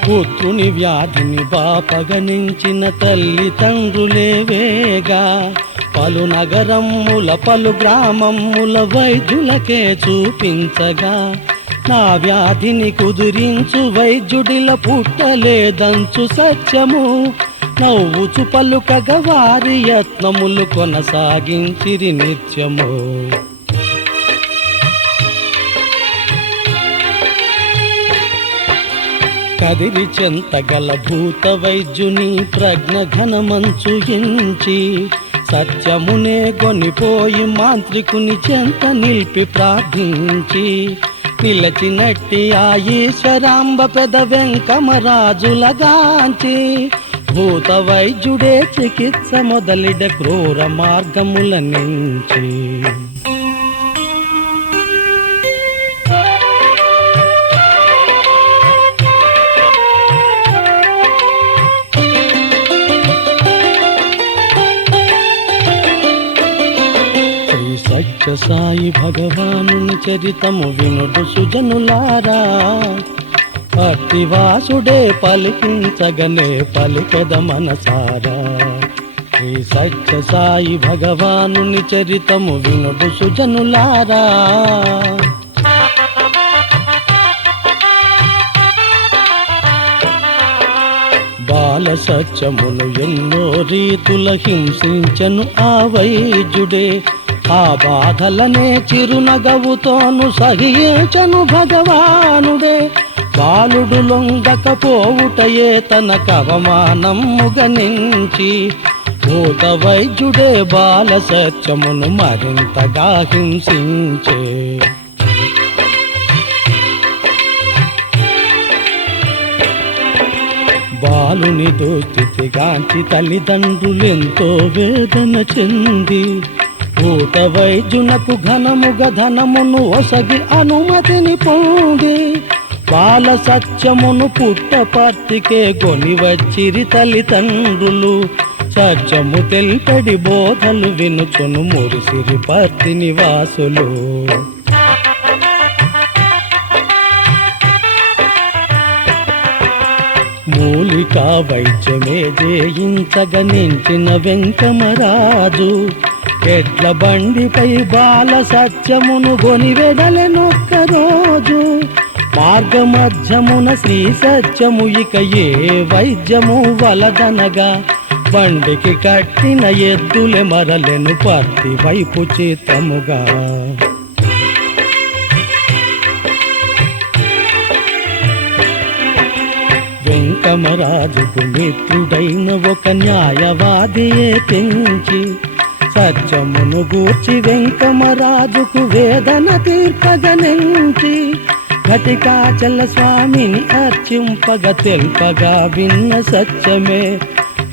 పుత్రుని వ్యాధిని బాపగనించిన తల్లిదండ్రులే వేగా పలు నగరముల పలు గ్రామముల వైద్యులకే చూపించగా నా వ్యాధిని కుదిరించు వైద్యుడిల పుట్టలేదంచు సత్యము, నవ్వుచు పలుకగ వారి యత్నములు కొనసాగించిరి నిత్యము. కదిరి చెంతగల భూత వైద్యుని ప్రజ్ఞ ఘనమంచు ఇంచి, సత్యమునే గొనిపోయి మాంత్రికుని చెంత నిలిపి ప్రార్థించి, నిలచినట్టి ఆ ఈశ్వరాంబ పెద వెంకమరాజులగాంచి, భూత వైద్యుడే చికిత్స మొదలిడ క్రూర మార్గముల నుంచి. సత్య సాయి భగవానుని చరితము వినుడు సుజనులారా, అతివాసుడే పలికించగనే పలికెద మనసారా. శ్రీ సత్య సాయి భగవానుని చరితము వినుడు సుజనులారా. బాల సత్యమును ఎన్నో రీతుల హింసించను ఆ వైద్యుడే, ఆ బాధలనే చిరునగవుతోను సహించను భగవానుడే. బాలుడు లొంగకపోవుటయే తనకు అవమానముగా నుంచి, భూత వైద్యుడే బాల సత్యమును మరింతగా హింసించే. బాలుని దుస్థితిగాంచి తల్లిదండ్రులెంతో వేదన చెంది, భూత వైద్యునకు ఘనముగా ధనమును ఒసగి అనుమతిని పొంది, బాల సత్యమును పుట్టపర్తికే గొని వచ్చిరి తల్లిదండ్రులు. సత్యము తెల్పడి బోధలు వినుచును మురిసిరి పర్తి నివాసులు. మూలికా వైద్యమే జయించగనించిన వెంకమరాజు, ఎడ్ల బండిపై బాల సత్యమును గొని వెడలెనొక్క రోజు. మార్గమధ్యమున శ్రీ సత్యము ఇక ఏ వైద్యము వలదనగా, బండికి కట్టిన ఎద్దులే మరలెను పర్తి వైపు చిత్తముగా. వెంకమరాజుకు మిత్రుడైన ఒక న్యాయవాదియే తెంచి, సత్యమును గూర్చి వెంకమరాజుకు వేదన తీర్పగనించి, ఘటికాచల స్వామిని అర్చింపగ తెల్పగా విన్న సత్యమే,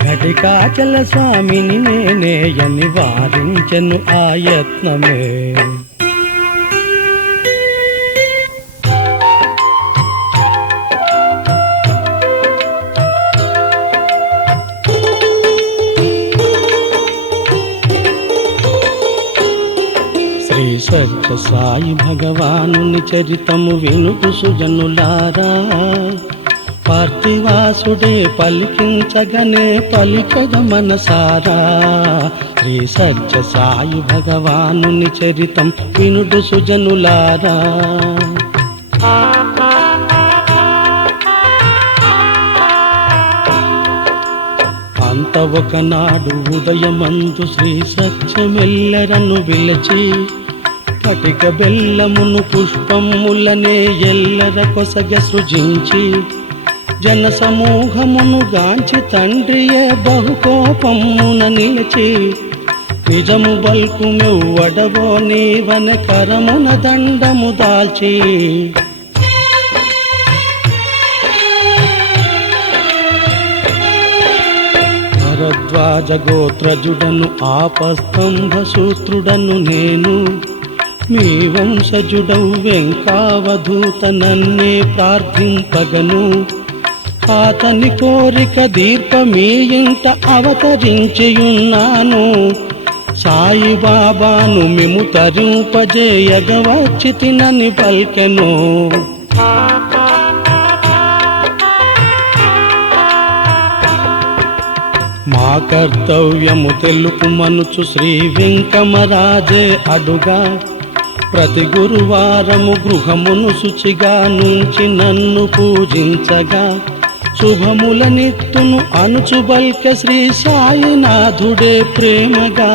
ఘటికాచల స్వామిని నేనేయని వారించెను ఆ యత్నమే. శ్రీ సత్య సాయి భగవానుని చరితము వినుడు సుజనులారా, పార్థివాసుడే పలికించగనే పలికగ మనసారా. శ్రీ సత్య సాయి భగవానుని చరితం వినుడు సుజనులారా. అంత ఒకనాడు ఉదయమందు శ్రీ సత్యమెల్లరను విలచి, పటిక బెల్లమును పుష్పములనే ఎల్లర కొసగ సృజించి, జన సమూహమును గాంచి తండ్రియే బహుకోపమున నిలిచి, నిజము బల్కు మెవ్వడవో నీవన కరమున దండము దాల్చి, భరద్వాజ గోత్రజుడను ఆపస్తంభ సూత్రుడను నేను, మీ వంశజుడవు వెంకావధూత నన్నే ప్రార్థింపగను, అతని కోరిక దీర్ప మీ ఇంట అవతరించియున్నాను. సాయిబాబాను మిము తరింపజేయగవచ్చితినని పల్కెను. మా కర్తవ్యము తెలుపు మనుచు శ్రీ వెంకమరాజే అడుగా, ప్రతి గురువారము గృహమును శుచిగా నుంచి నన్ను పూజించగా శుభములనిత్తును అనుచుబల్క శ్రీ సాయినాథుడే ప్రేమగా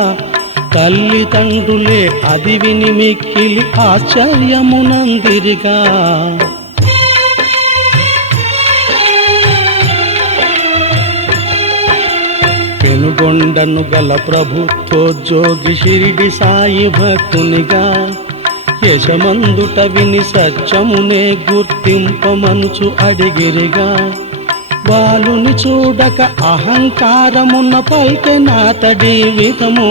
తల్లిదండ్రులే అది విని మిక్కిలి ఆశ్చర్యమునందిరిగా పెనుగొండను గల ప్రభుత్వోద్యోగి షిరిడి సాయి భక్తునిగా యశమందుట విని సత్యమునే గుర్తింపమనుచు అడిగిరిగా బాలుని చూడక అహంకారమున్న పల్కెనాతడి విధము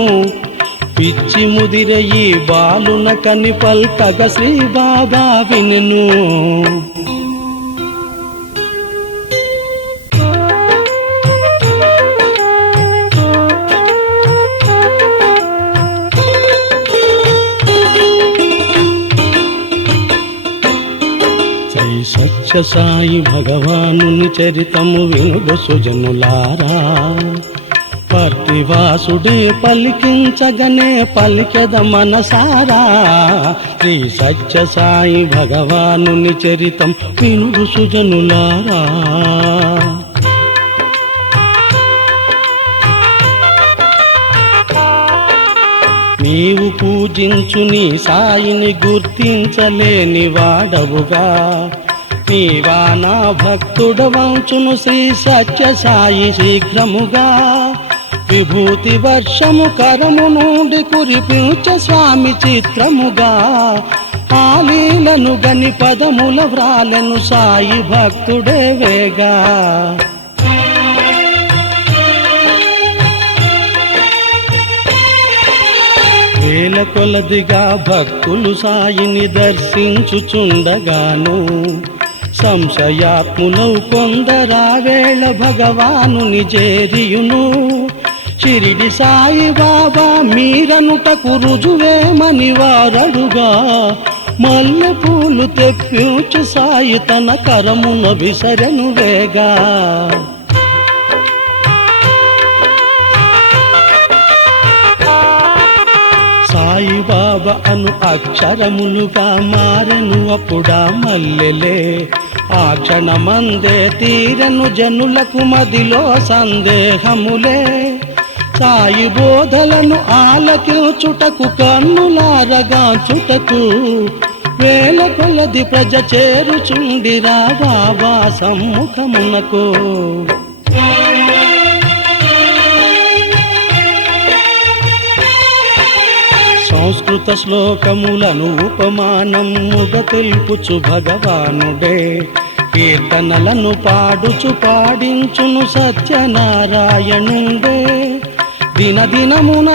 పిచ్చి ముదిరయి బాలున కని పల్కగ శ్రీ బాబా వినెను. సత్య సాయి భగవానుని చరితము వినుడు సుజనులారా పర్తివాసుడే పలికించగనే పలికెద మనసారా శ్రీ సత్య సాయి భగవానుని చరితం వినుడు సుజనులారా. నీవు పూజించు నీ సాయిని గుర్తించలేని వాడవుగా నీవా నా భక్తుడవంచును శ్రీ సత్య సాయి శీఘ్రముగా విభూతి వర్షము కరము నుండి కురిపించ స్వామి చిత్రముగా ఆలీలను గని పదముల వ్రాలను సాయి భక్తుడే వేగా. వేల కొలదిగా భక్తులు సాయిని దర్శించుచుండగాను సంశయాత్ములౌ కొందరావేళ భగవానుని చేరియును షిరిడి సాయి బాబా మీరనుటకు రుజువేమని వారడుగా మల్లె పూలు తెప్పించు సాయి తన కరమున విసరెను వేగా. సాయి బాబా అను అక్షరములుగా మారెను అప్పుడా మల్లెలే ఆ క్షణమందే తీరను జనులకు మదిలో సందేహములే సాయి బోధలను ఆలకించుటకు కన్నులారగా చుటకు వేల కొలది ప్రజ చేరుచుండిరా బాబా సమ్ముఖమునకు. సంస్కృత శ్లోకములను ఉపమానముగా తెలుపుచు భగవానుడే కీర్తనలను పాడుచు పాడించును సత్యనారాయణుడే దినదినమున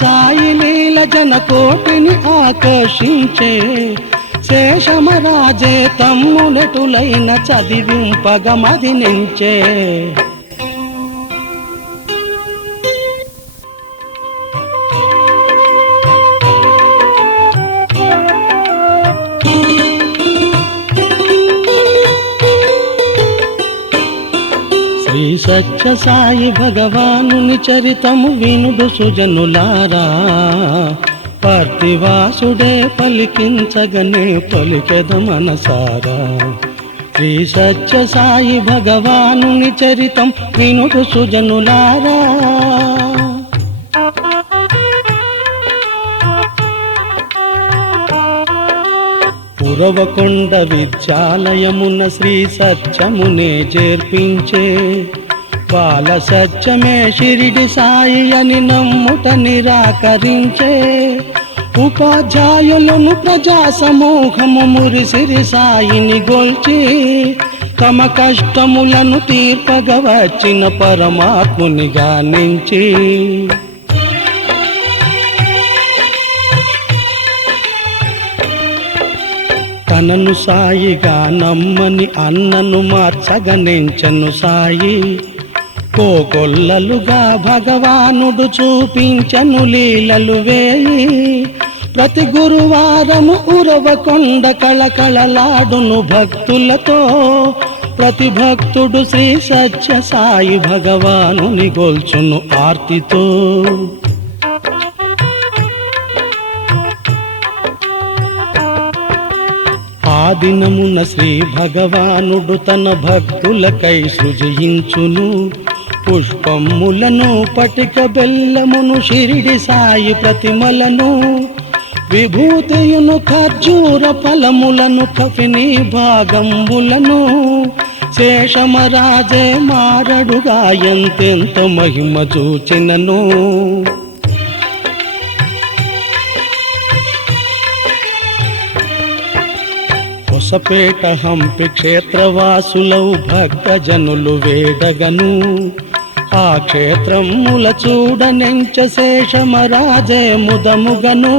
సాయి లీల జనకోటిని ఆకర్షించే శేషమరాజే తమ్మునెటులైన చదివింపగమది నించే. శ్రీ సత్య సాయి భగవానుని చరితము వినుడు సుజనులారా పార్థివాసుడే పలికించగనే పలికెద మనసారా. శ్రీ సత్య సాయి భగవానుని చరితం వినుడు సుజనులారా. పురవకొండ విద్యాలయమున శ్రీ సత్యమునే చేర్పించే బాల సత్యమే షిరిడి సాయి అని నమ్ముట నిరాకరించే ఉపాధ్యాయులను ప్రజా సమూహము మురిసిరి సాయిని గొల్చి తమ కష్టములను తీర్పగా వచ్చిన పరమాత్మునిగా నించి తనను సాయిగా నమ్మని అన్నను మార్చగనించను సాయి కోకొల్లలుగా భగవానుడు చూపించను లీలలు వేయి ప్రతి గురువారము ఉరవకొండ కళకళలాడును భక్తులతో ప్రతి భక్తుడు శ్రీ సత్య సాయి భగవానుని గొల్చును ఆర్తితో. దినమున శ్రీ భగవానుడు తన భక్తులకై సృజించును పుష్పములను పటిక బెల్లమును షిరిడి సాయి ప్రతిమలను విభూతియును ఖర్జూర ఫలములను కఫిని భాగంబులను శేషమరాజే మారడుగా ఎంతెంత మహిమ చూచినను హొసపేట హంపి క్షేత్రవాసులౌ భక్తజనులు వేడగను ఆ క్షేత్రముల చూడనెంచ శేషమరాజే ముదముగను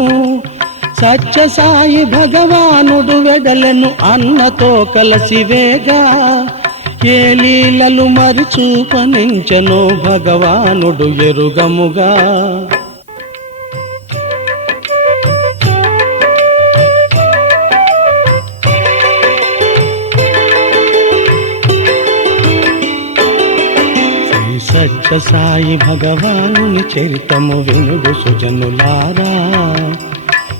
సత్య సాయి భగవానుడు వెడలను అన్నతో కలసివేగా ఏ లీలలు మరి చూపనించను భగవానుడు ఎరుగముగా సత్య సాయి భగవానుని చరితము వినుడు సుజనులారా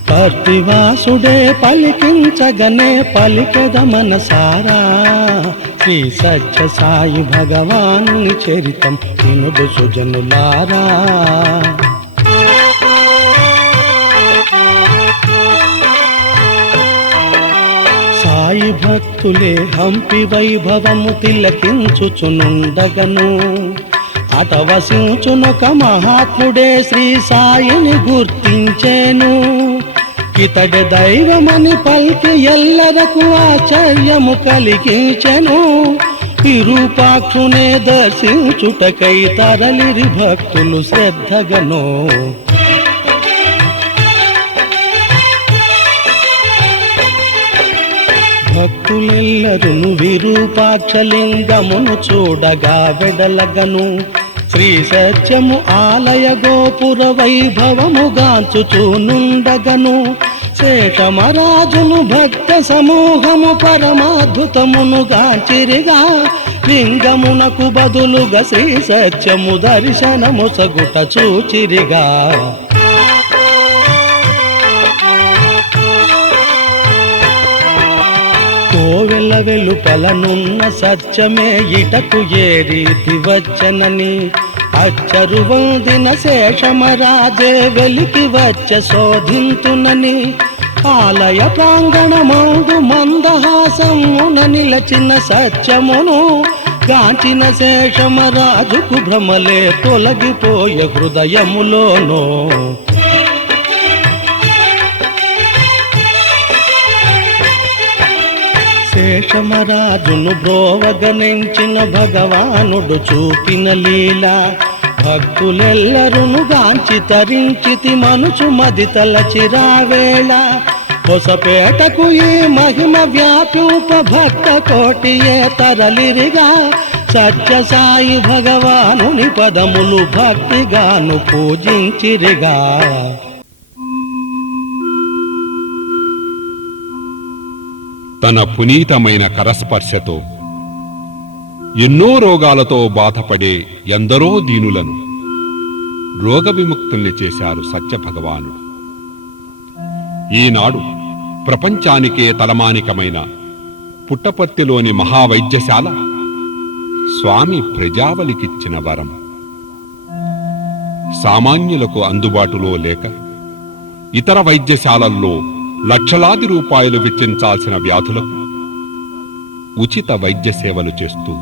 పర్తివాసుడే పలికించగనే పలికెద మనసారా శ్రీ సత్య సాయి భగవానుని చరితం వినుడు సుజనులారా సాయి భక్తులే హంపి వైభవము తిలకించుచునుండగను అటవసించునొక మహాత్ముడే శ్రీ సాయిని గుర్తించేను ఇతడి దైవమని పలికి ఎల్లరకు ఆశ్చర్యము కలిగించెను విరూపాక్షునే దర్శించుటకై తరలిరి భక్తులు శ్రద్ధగను భక్తులెల్లరును విరూపాక్షలింగమును చూడగా వెడలగను శ్రీ సత్యము ఆలయ గోపుర వైభవము గాంచుచూనుండగను శేషమరాజును భక్త సమూహము పరమాద్భుతమును గాంచిరిగా లింగమునకు బదులుగా శ్రీ సత్యము దర్శనము సగుట చూచిరిగా కోవెల వెలుపలనున్న సత్యమే ఇటకు ఏ రీతి వచ్చనని అచ్చరు వందిన శేషమరాజే వెలికి వచ్చ శోధింతునని ఆలయ ప్రాంగణమందు మందహాసమున నిలచిన సత్యమును గాంచిన శేషమరాజుకు భ్రమలే తొలగిపోయే హృదయములోనో శేషమరాజును బ్రోవగనించిన భగవానుడు చూపిన లీల భక్తులెల్లరును గాంచి తరించితి మనుచు మది తలచిరావేళ హొసపేటకు ఈ మహిమ వ్యాప్యూప భక్త కోటియే తరలిరిగా సత్య సాయి భగవానుని పదములు భక్తిగాను పూజించిరిగా తన పునీతమైన కరస్పర్శతో ఎన్నో రోగాలతో బాధపడే ఎందరో దీనులను రోగ విముక్తుల్ని చేశారు సత్యభగవానుడు. ఈనాడు ప్రపంచానికే తలమానికమైన పుట్టపర్తిలోని మహావైద్యశాల స్వామి ప్రజావలికిచ్చిన వరం. సామాన్యులకు అందుబాటులో లేక ఇతర వైద్యశాలల్లో లక్షలాది రూపాయలు వెచ్చించాల్సిన వ్యాధులకు ఉచిత వైద్య సేవలు చేస్తూ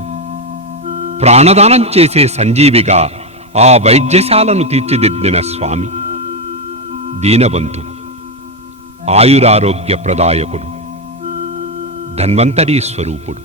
ప్రాణదానం చేసే సంజీవిగా ఆ వైద్యశాలను తీర్చిదిద్దిన స్వామి దీనబంధు, ఆయురారోగ్య ప్రదాయకుడు, ధన్వంతరీ స్వరూపుడు.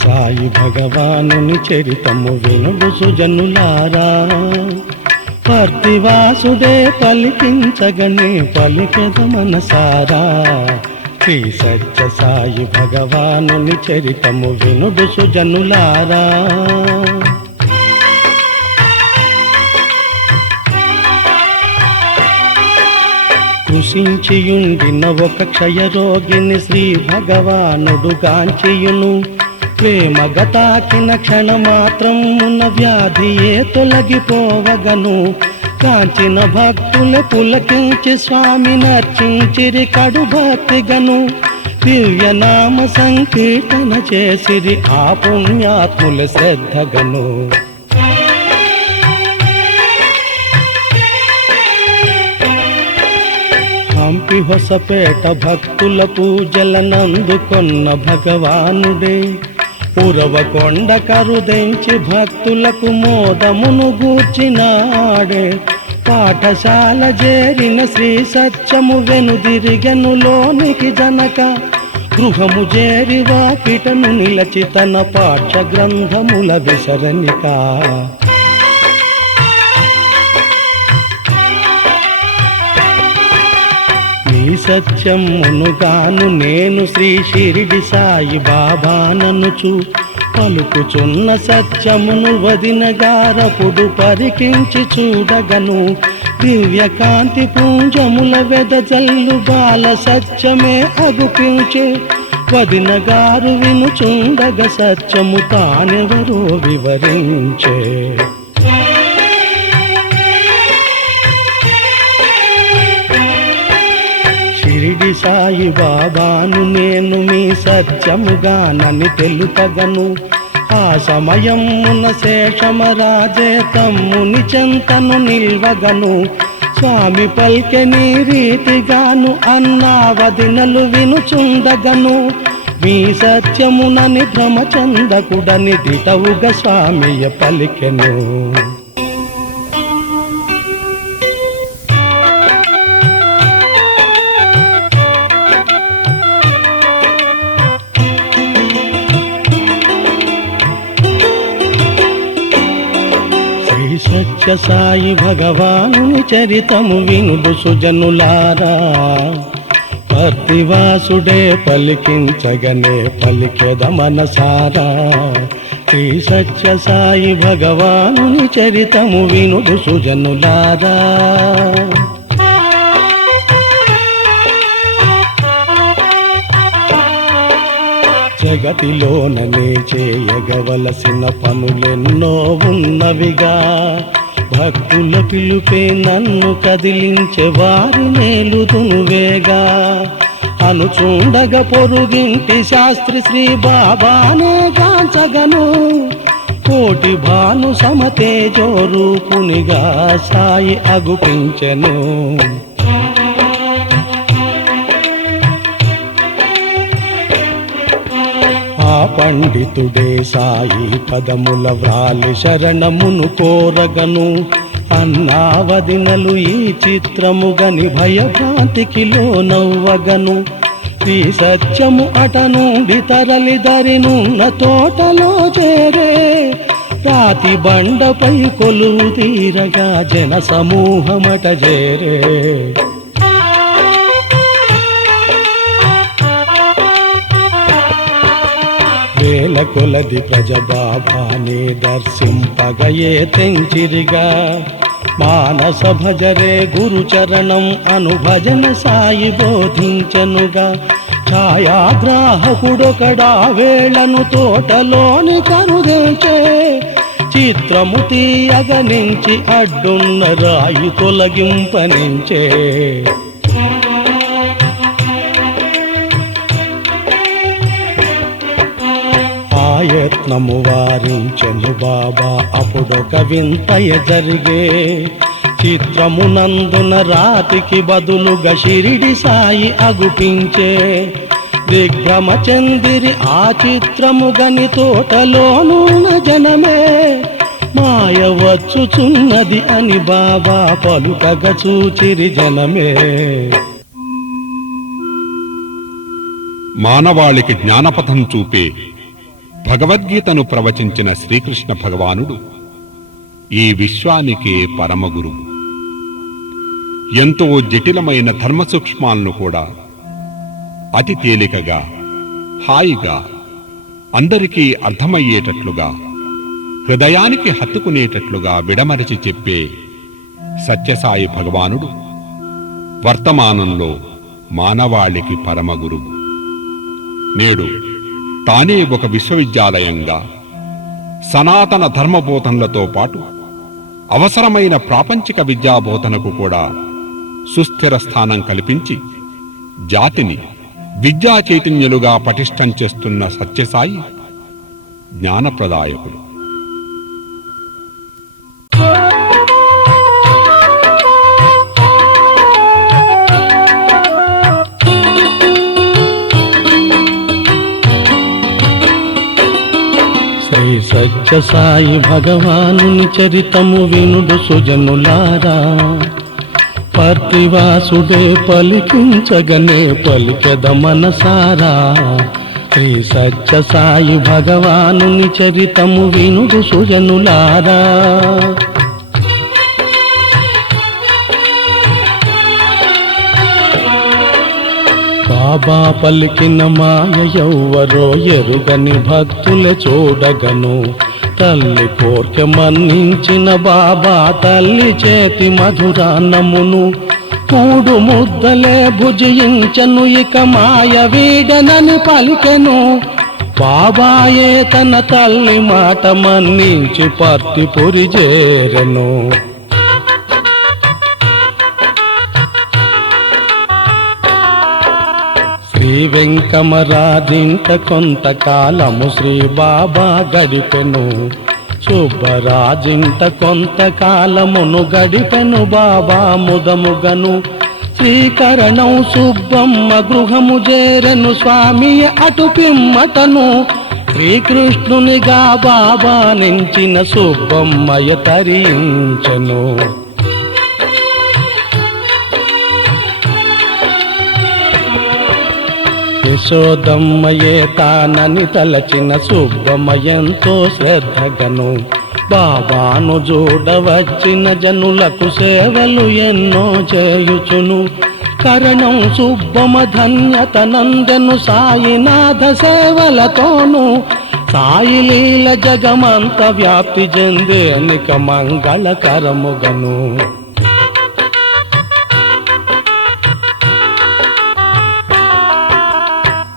సాయి భగవానుని చరితము వినుడు సుజనులారా పర్తివాసుడే పలికించగనే పలికెద మనసారా శ్రీ సత్య సాయి భగవానుని చరితము వినుడు సుజనులారా కృషించియుండిన ఒక క్షయరోగిని శ్రీ భగవానుడు గాంచియును ప్రేమగ తాకిన క్షణమాత్రమున వ్యాధియే తొలగిపోవగను కాంచిన భక్తుల పులకించి స్వామి నర్చించిరి కడు భక్తిగను దివ్యనామ సంకీర్తన చేసిరి ఆ పుణ్యాత్ముల శ్రద్ధగను హంపి హొసపేట భక్తుల పూజలనందుకొన్న భగవానుడే ఉరవకొండ కరుదెంచి భక్తులకు మోదమును గూర్చినాడే పాఠశాల చేరిన శ్రీ సత్యము వెనుదిరిగెను లోనికి జనక గృహము చేరి వాకిటను నిలచి తన పాఠ్య గ్రంథముల విసరనిక నీ సత్యమునుగాను నేను శ్రీ షిరిడి సాయి బాబాననుచు పలుకుచున్న సత్యమును వదినగారపుడు పరికించి చూడగను దివ్యకాంతి పూంజముల వెదజల్లు బాల సత్యమే అగుపించే వదినగారు వినుచుండగ సత్యము తానెవరో వివరించే షిరిడి సాయి బాబాను నేను మీ సత్యముగానని తెలుపగను ఆ సమయమున శేషమరాజే తమ్ముని చెంతను నిల్వగను స్వామి పల్కె నీ రీతిగాను అన్నా వదినలు వినుచుండగను మీ సత్యమునని భ్రమచందకుడని దిటవుగ స్వామియ పలికెను సత్య సాయి భగవానుని చరితము వినుడు సుజనులారా పర్తివాసుడే పలికించగనే పలికెద మనసారా శ్రీ సత్య సాయి భగవానుని చరితము వినుడు సుజనులారా జగతిలోననే చేయగవలసిన పనులెన్నో ఉన్నవిగా భక్తుల పిలుపే నన్ను కదిలించే వారి నేలుదునువేగా అనుచూడగ పొరుగింటి శాస్త్రి శ్రీ బాబానే గాంచగను కోటి భాను సమతేజో రూపునిగా సాయి అగుపించెను ఆ పండితుడే సాయి పదముల వ్రాలి శరణమును కోరగను అన్నావదినలు ఈ చిత్రముగని భయభ్రాంతికి లోనవ్వగను శ్రీ సత్యము అట నుండి తరలి దరినున్న తోటలో చేరే రాతి బండపై కొలువు తీరగా జన సమూహమట చేరే వేల కొలది ప్రజబాబానే దర్శింపగయే తెంచిరిగా మానస భజరే గురుచరణం అనుభజన సాయి బోధించనుగా ఛాయాగ్రాహకుడొకడా వేళను తోటలోని కనుదించే చిత్రము తీయగనించి అడ్డున్న రాయి తొలగింపనించే యత్నము వారించెను బాబా అప్పుడొక వింతయ జరిగే చిత్రమునందున రాతికి బదులుగా షిరిడి సాయి అగుపించే దిగ్భ్రమ చెందిరి ఆ చిత్రము గని తోటలోనూన జనమే మాయ వచ్చుచున్నది అని బాబా పలుకగా చూచిరి జనమే మానవాళికి జ్ఞానపథం చూపే భగవద్గీతను ప్రవచించిన శ్రీకృష్ణ భగవానుడు ఈ విశ్వానికే పరమగురువు. ఎంతో జటిలమైన ధర్మ సూక్ష్మాలను కూడా అతి తేలికగా హాయిగా అందరికీ అర్థమయ్యేటట్లుగా హృదయానికి హత్తుకునేటట్లుగా విడమరచి చెప్పే సత్యసాయి భగవానుడు వర్తమానంలో మానవాళికి పరమగురువు. నేడు తానే ఒక విశ్వవిద్యాలయంగా సనాతన ధర్మబోధనలతో పాటు అవసరమైన ప్రాపంచిక విద్యాబోధనకు కూడా సుస్థిర స్థానం కల్పించి జాతిని విద్యా చైతన్యులుగా పటిష్టం చేస్తున్న సత్యసాయి జ్ఞానప్రదాయకుడు. శ్రీ సత్యసాయి భగవానుని చరితము వినుడు సుజనులారా, పర్తివాసుడే పలికించగనే పలికెద మనసారా. శ్రీ సత్యసాయి భగవానుని చరితము వినుడు సుజనులారా. బాబా పలికిన మాయ ఎవ్వరో ఎరుగని భక్తులే చూడగను. తల్లి కోర్కె మన్నించిన బాబా తల్లి చేతి మధురాన్నమును మూడు ముద్దలే భుజించను, ఇక మాయ వీడనని పలికెను. బాబాయే తన తల్లి మాట మన్నించి పర్తిపురి చేరెను. శ్రీ వెంకమరాజింట కొంతకాలము శ్రీ బాబా గడిపెను. సుబ్బరాజింట కొంతకాలమును గడిపెను బాబా ముదముగను. శ్రీకరణం సుబ్బమ్మ గృహము చేరెను స్వామి అటు పిమ్మటను. శ్రీకృష్ణునిగా బాబా నించిన సుబ్బమ్మయ తరించెను. యశోదమ్మయే తానని తలచిన సుబ్బమ్మయంతో శ్రద్ధగను. బాబాను చూడవచ్చిన జనులకు సేవలు ఎన్నో చేయుచును. కరణం సుబ్బమ ధన్యతనందను సాయినాథ సేవలతోను. సాయి లీల జగమంత వ్యాప్తి చెందేనిక మంగళకరముగను.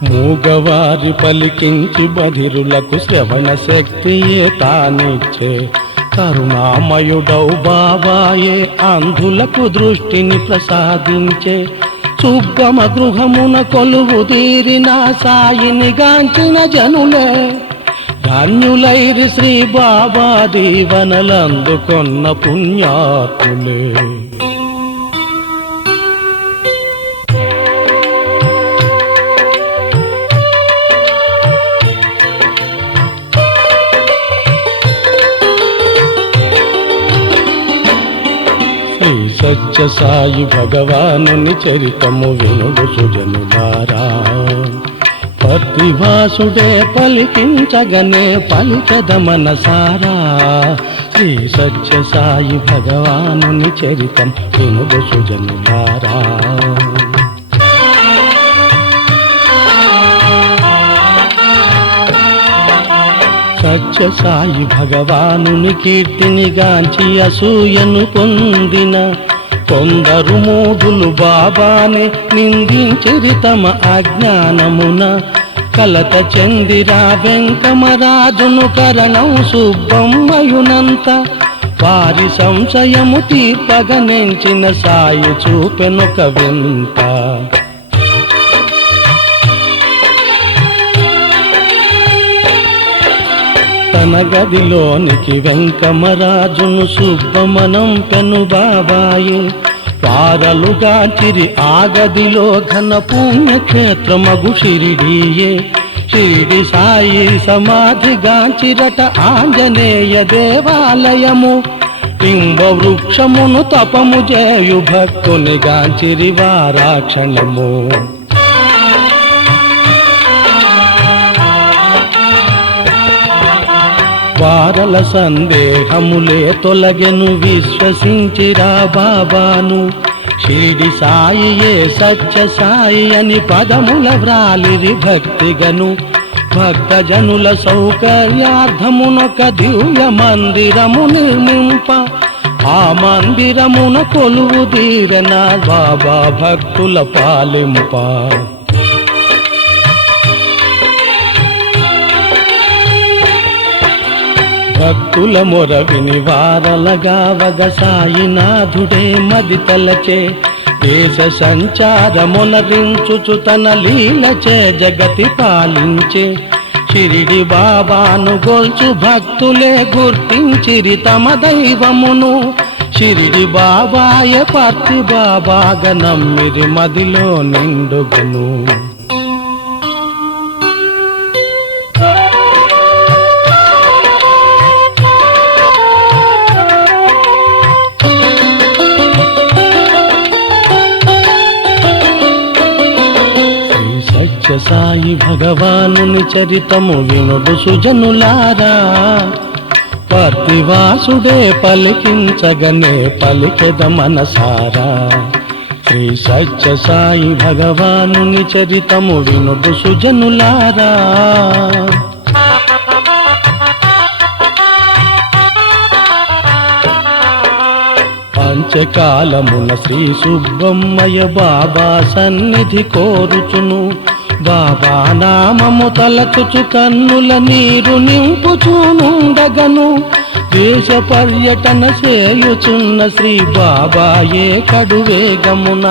మూగవారి పలికించి బధిరులకు శ్రవణ శక్తియే తానిచ్చే. కరుణామయుడౌ బాబాయే అంధులకు దృష్టిని ప్రసాదించే. సుబ్బమ గృహమున కొలువు తీరిన సాయిని గాంచిన జనులే ధన్యులైరి శ్రీ బాబా దీవనలందుకొన్న పుణ్యాత్ములే. సత్యసాయి భగవానుని చరితము వినుడు సుజనులారా. పర్తివాసుడే పలికించగనే పలికెద మనసారా. శ్రీ సత్యసాయి భగవానుని చరితం వినుడు సుజనులారా. సత్యసాయి భగవానుని కీర్తిని గాంచి అసూయను పొందిన కొందరు మూఢులు బాబానే నిందించిరి తమ అజ్ఞానమున. కలత చెందిరా వెంకమరాజును కరణం సుబ్బమ్మయునంత. వారి సంశయము తీర్పగనెంచిన సాయి చూపెనొక వింత. తన గదిలోనికి వెంకమరాజును సుబ్బమనం పెను బాబాయి. వారలుగా చిరి ఆ గదిలో ఘన పుణ్యక్షేత్రమగు షిరిడీయే. షిరిడి సాయి సమాధిగాంచిరట ఆంజనేయ దేవాలయము. ఇంబ వృక్షమును తపము చేయు భక్తుని గాంచిరి వారాక్షణము. వారల సందేహములే తొలగెను విశ్వసించిరా బాబాను. షిరిడి సాయియే సత్య సాయి అని పదముల వ్రాలిరి భక్తిగను. భక్తజనుల సౌకర్యార్థమునొక దివ్య మందిరము నిర్మింప ఆ మందిరమున కొలువు తీరన బాబా భక్తుల పాలింప. భక్తుల మొర విని వారలగా వగ సాయినాథుడే మది తలచే. దేశ సంచారమునరించుచు తన లీలచే జగతి పాలించే. షిరిడి బాబాను గొల్చు భక్తులే గుర్తించిరి తమ దైవమును. షిరిడి బాబాయ పర్తి బాబాగా నమ్మిరి మదిలో నిండుగను. సాయి భగవానుని చరితము వినుడు సుజనులారా. పర్తివాసుడే పలికించగనే పలికెద మనసారా. శ్రీ సత్య సాయి భగవానుని చరితము వినుడు సుజనులారా. పంచకాలమున శ్రీ సుబ్బమ్మయ్య బాబా సన్నిధి కోరుచును. బాబా నామము తలచుచు కన్నుల నీరు నింపుచునుండగను. దేశ పర్యటన చేయుచున్న శ్రీ బాబాయే కడువేగమున.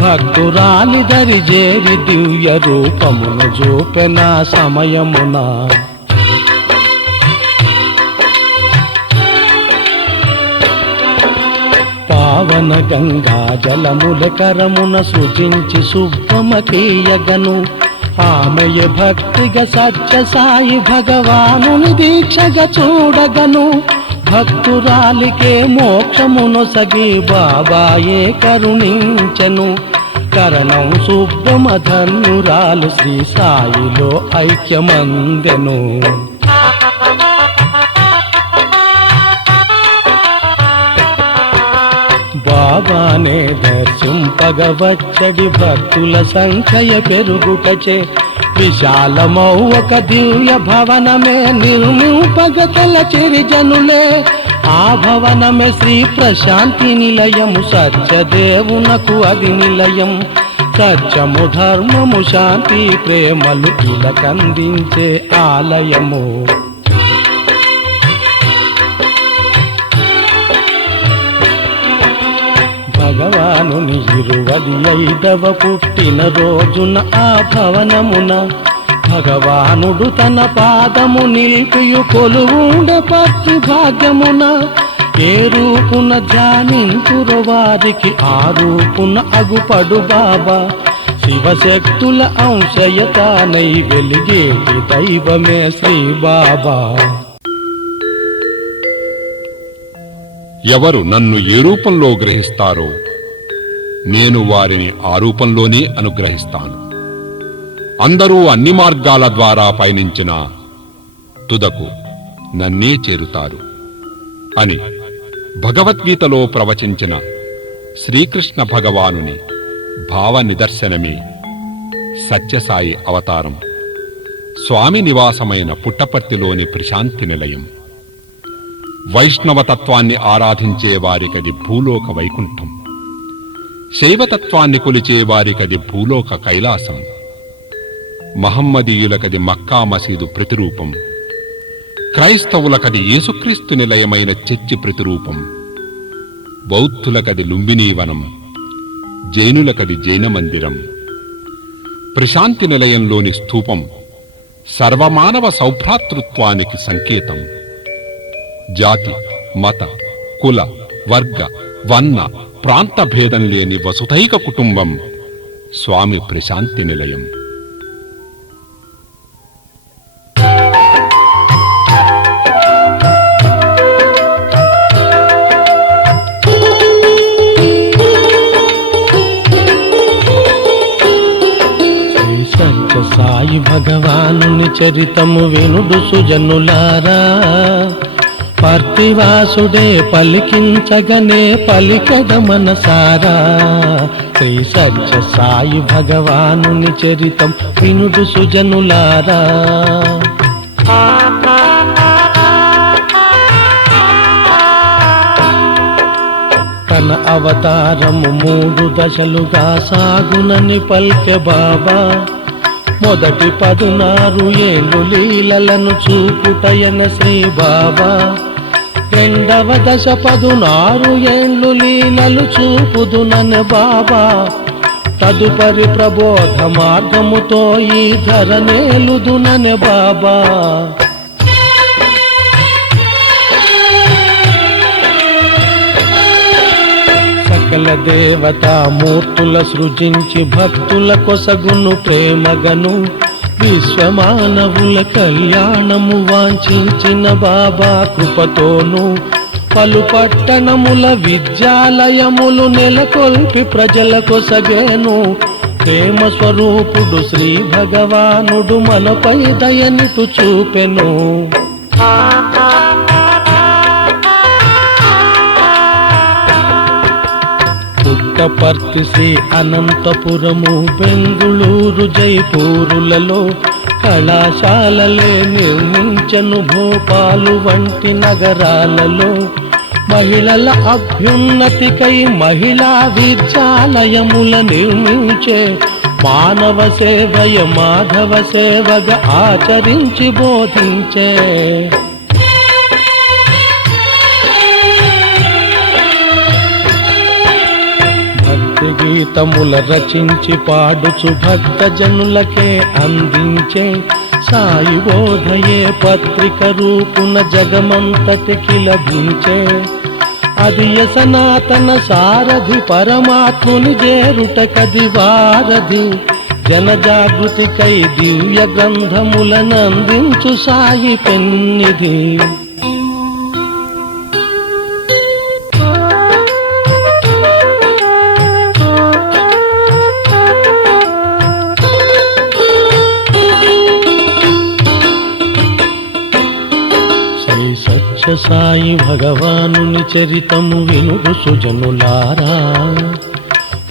భక్తురాలి దరి జేరి దివ్య రూపమును చూపెన సమయమున. పావన గంగా జలముల కరమున సృజించి సుబ్బమకీయగను. ఆమెయ భక్తిగా సత్య సాయి భగవానుని దీక్షగా చూడగను. భక్తురాలికే మోక్షమునొసగి బాబాయే కరుణించెను. కరణం సుబ్బమ ధన్యురాలు శ్రీ సాయిలో ఐక్యమందెను. బాబానే దర్శింపగవచ్చడి భక్తుల సంఖ్య పెరుగుటచే. విశాలమౌ ఒక దివ్య భవనమే నిర్మింపగ తలచెరి జనులే. ఆ భవనమే శ్రీ ప్రశాంతి నిలయము. సత్యదేవునకు అది నిలయం. సత్యము ధర్మము శాంతి ప్రేమలు ఇలకందించే ఆలయము. భగవానుని 25వ పుట్టిన రోజున ఆ భవనమున భగవానుడు తన పాదము నిలిపియు కొలువుండే పర్తి భాగ్యమున. ఏ రూపున ధ్యానించురు వారికి ఆ రూపున అగుపడు బాబా. శివశక్తుల అంశయతానై వెలిగేటి దైవమే శ్రీ బాబా. ఎవరు నన్ను ఏ రూపంలో గ్రహిస్తారో నేను వారిని ఆ రూపంలోనే అనుగ్రహిస్తాను. అందరూ అన్ని మార్గాల ద్వారా పయనించిన తుదకు నన్నే చేరుతారు అని భగవద్గీతలో ప్రవచించిన శ్రీకృష్ణ భగవానుని భావ నిదర్శనమే సత్యసాయి అవతారం. స్వామి నివాసమైన పుట్టపర్తిలోని ప్రశాంతి నిలయం. వైష్ణవతత్వాన్ని ఆరాధించే వారికది భూలోక వైకుంఠం. శైవతత్వాన్ని కొలిచే వారికది భూలోక కైలాసం. మహమ్మదీయులకది మక్కా మసీదు ప్రతిరూపం. క్రైస్తవులకది యేసుక్రీస్తు నిలయమైన చర్చి ప్రతిరూపం. బౌద్ధులకది లుంబినీవనం. జైనులకది జైన మందిరం. ప్రశాంతి నిలయంలోని స్తూపం సర్వమానవ సౌభ్రాతృత్వానికి సంకేతం. జాతి, మత, కుల, వర్గ, వర్ణ, ప్రాంత భేదం లేని వసుధైక కుటుంబం స్వామి ప్రశాంతి నిలయం. సత్య సాయి భగవానుని చరితము వినుడు సుజనులారా. పర్తివాసుడే పలికించగనే పలికద మనసారా. శ్రీ సత్య సాయి భగవానుని చరితం వినుడు సుజనులారా. అవతారము 3 దశలుగా సాగునని పల్కె బాబా. మొదటి 16 ఏళ్ళు లీలలను చూపుటయన శ్రీ బాబా. రెండవ దశ 16 ఏళ్ళు లీలలు చూపుదునని బాబా. తదుపరి ప్రబోధ మార్గముతో ఈ ధరనేలుదునని బాబా. సకల దేవతామూర్తుల సృజించి భక్తుల కొసగును ప్రేమగను. విశ్వమానవుల కళ్యాణము వాంఛించిన బాబా కృపతోను. పలు పట్టణముల విద్యాలయములు నెలకొల్పి ప్రజల కొసగేను. ప్రేమ స్వరూపుడు శ్రీ భగవానుడు మనపై దయనిటు చూపెను. పుట్టపర్తి శ్రీ అనంతపురము, బెంగుళూరు, జైపూరులలో కళాశాలలే నిర్మించను. భోపాలు వంటి నగరాలలో మహిళల అభ్యున్నతికై మహిళా విద్యాలయముల నిర్మించే. మానవ సేవయ మాధవ సేవగా ఆచరించి బోధించే. భక్తి గీతముల రచించి పాడుచు భక్త జనులకే అందించే. సాయి బోధయే పత్రిక రూపున జగమంతటికి లభించే. అది సనాతన సారథి పరమాత్ముని చేరుటకది వారధి. జనజాగృతికై దివ్య గ్రంథములనందించు సాయి పెన్నిధి. సత్య సాయి భగవానుని చరితము వినుడు సుజనులారా.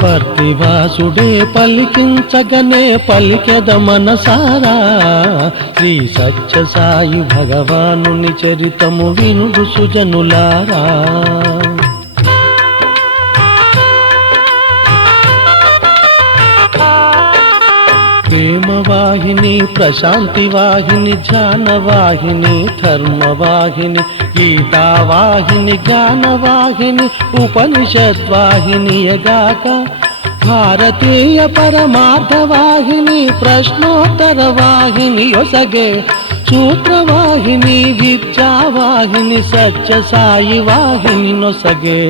పర్తివాసుడే పలికించగనే పలికెద మనసారా. శ్రీ సత్య సాయి భగవానుని చరితము వినుడు సుజనులారా. ప్రేమవాహిని, ప్రశాంతి వాహిని, ధ్యానవాహిని, ధర్మవాహిని, గీతావాహిని, గానవాహిని, ఉపనిషద్వాహినియగాక భారతీయ పరమార్థవాహిని, ప్రశ్నోత్తర వాహిని యొసగే. సూత్రవాహిని, విద్యావాహిని, సత్య సాయి వాహిని నొసగే.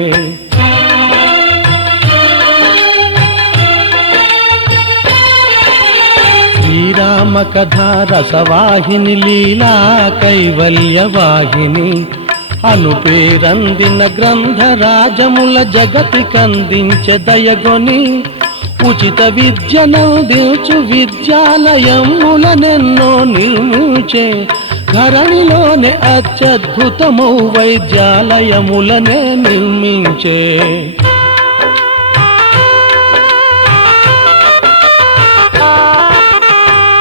శ్రీరామ కథా రసవాహిని, లీలా కైవల్యవాహిని, అనుపేరందిన గ్రంథరాజముల జగతికందించె దయగొని. ఉచిత విద్యనందించు విద్యాలయములనెన్నో నిర్మించే. ధరణిలోనే అత్యద్భుతమౌ వైద్యాలయములనే నిర్మించే.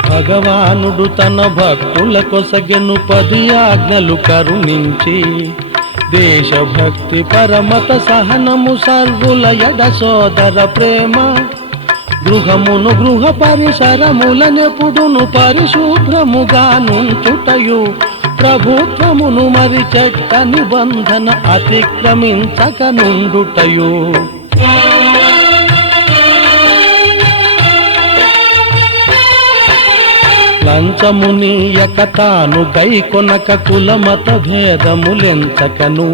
భగవానుడు తన భక్తుల కొసగెను 10 ఆజ్ఞలు కరుణించి. దేశభక్తి, పరమత సహనము, సర్వుల ఎడ సోదర ప్రేమ. గృహమును గృహ పరిసరములనెప్పుడును పరిశుభ్రముగా నుంచుటయు. ప్రభుత్వమును మరి చట్ట నిబంధన అతిక్రమించక నుండుటయు. లంచమునీయక తాను గైకొనక కులమత భేదములెంచకను.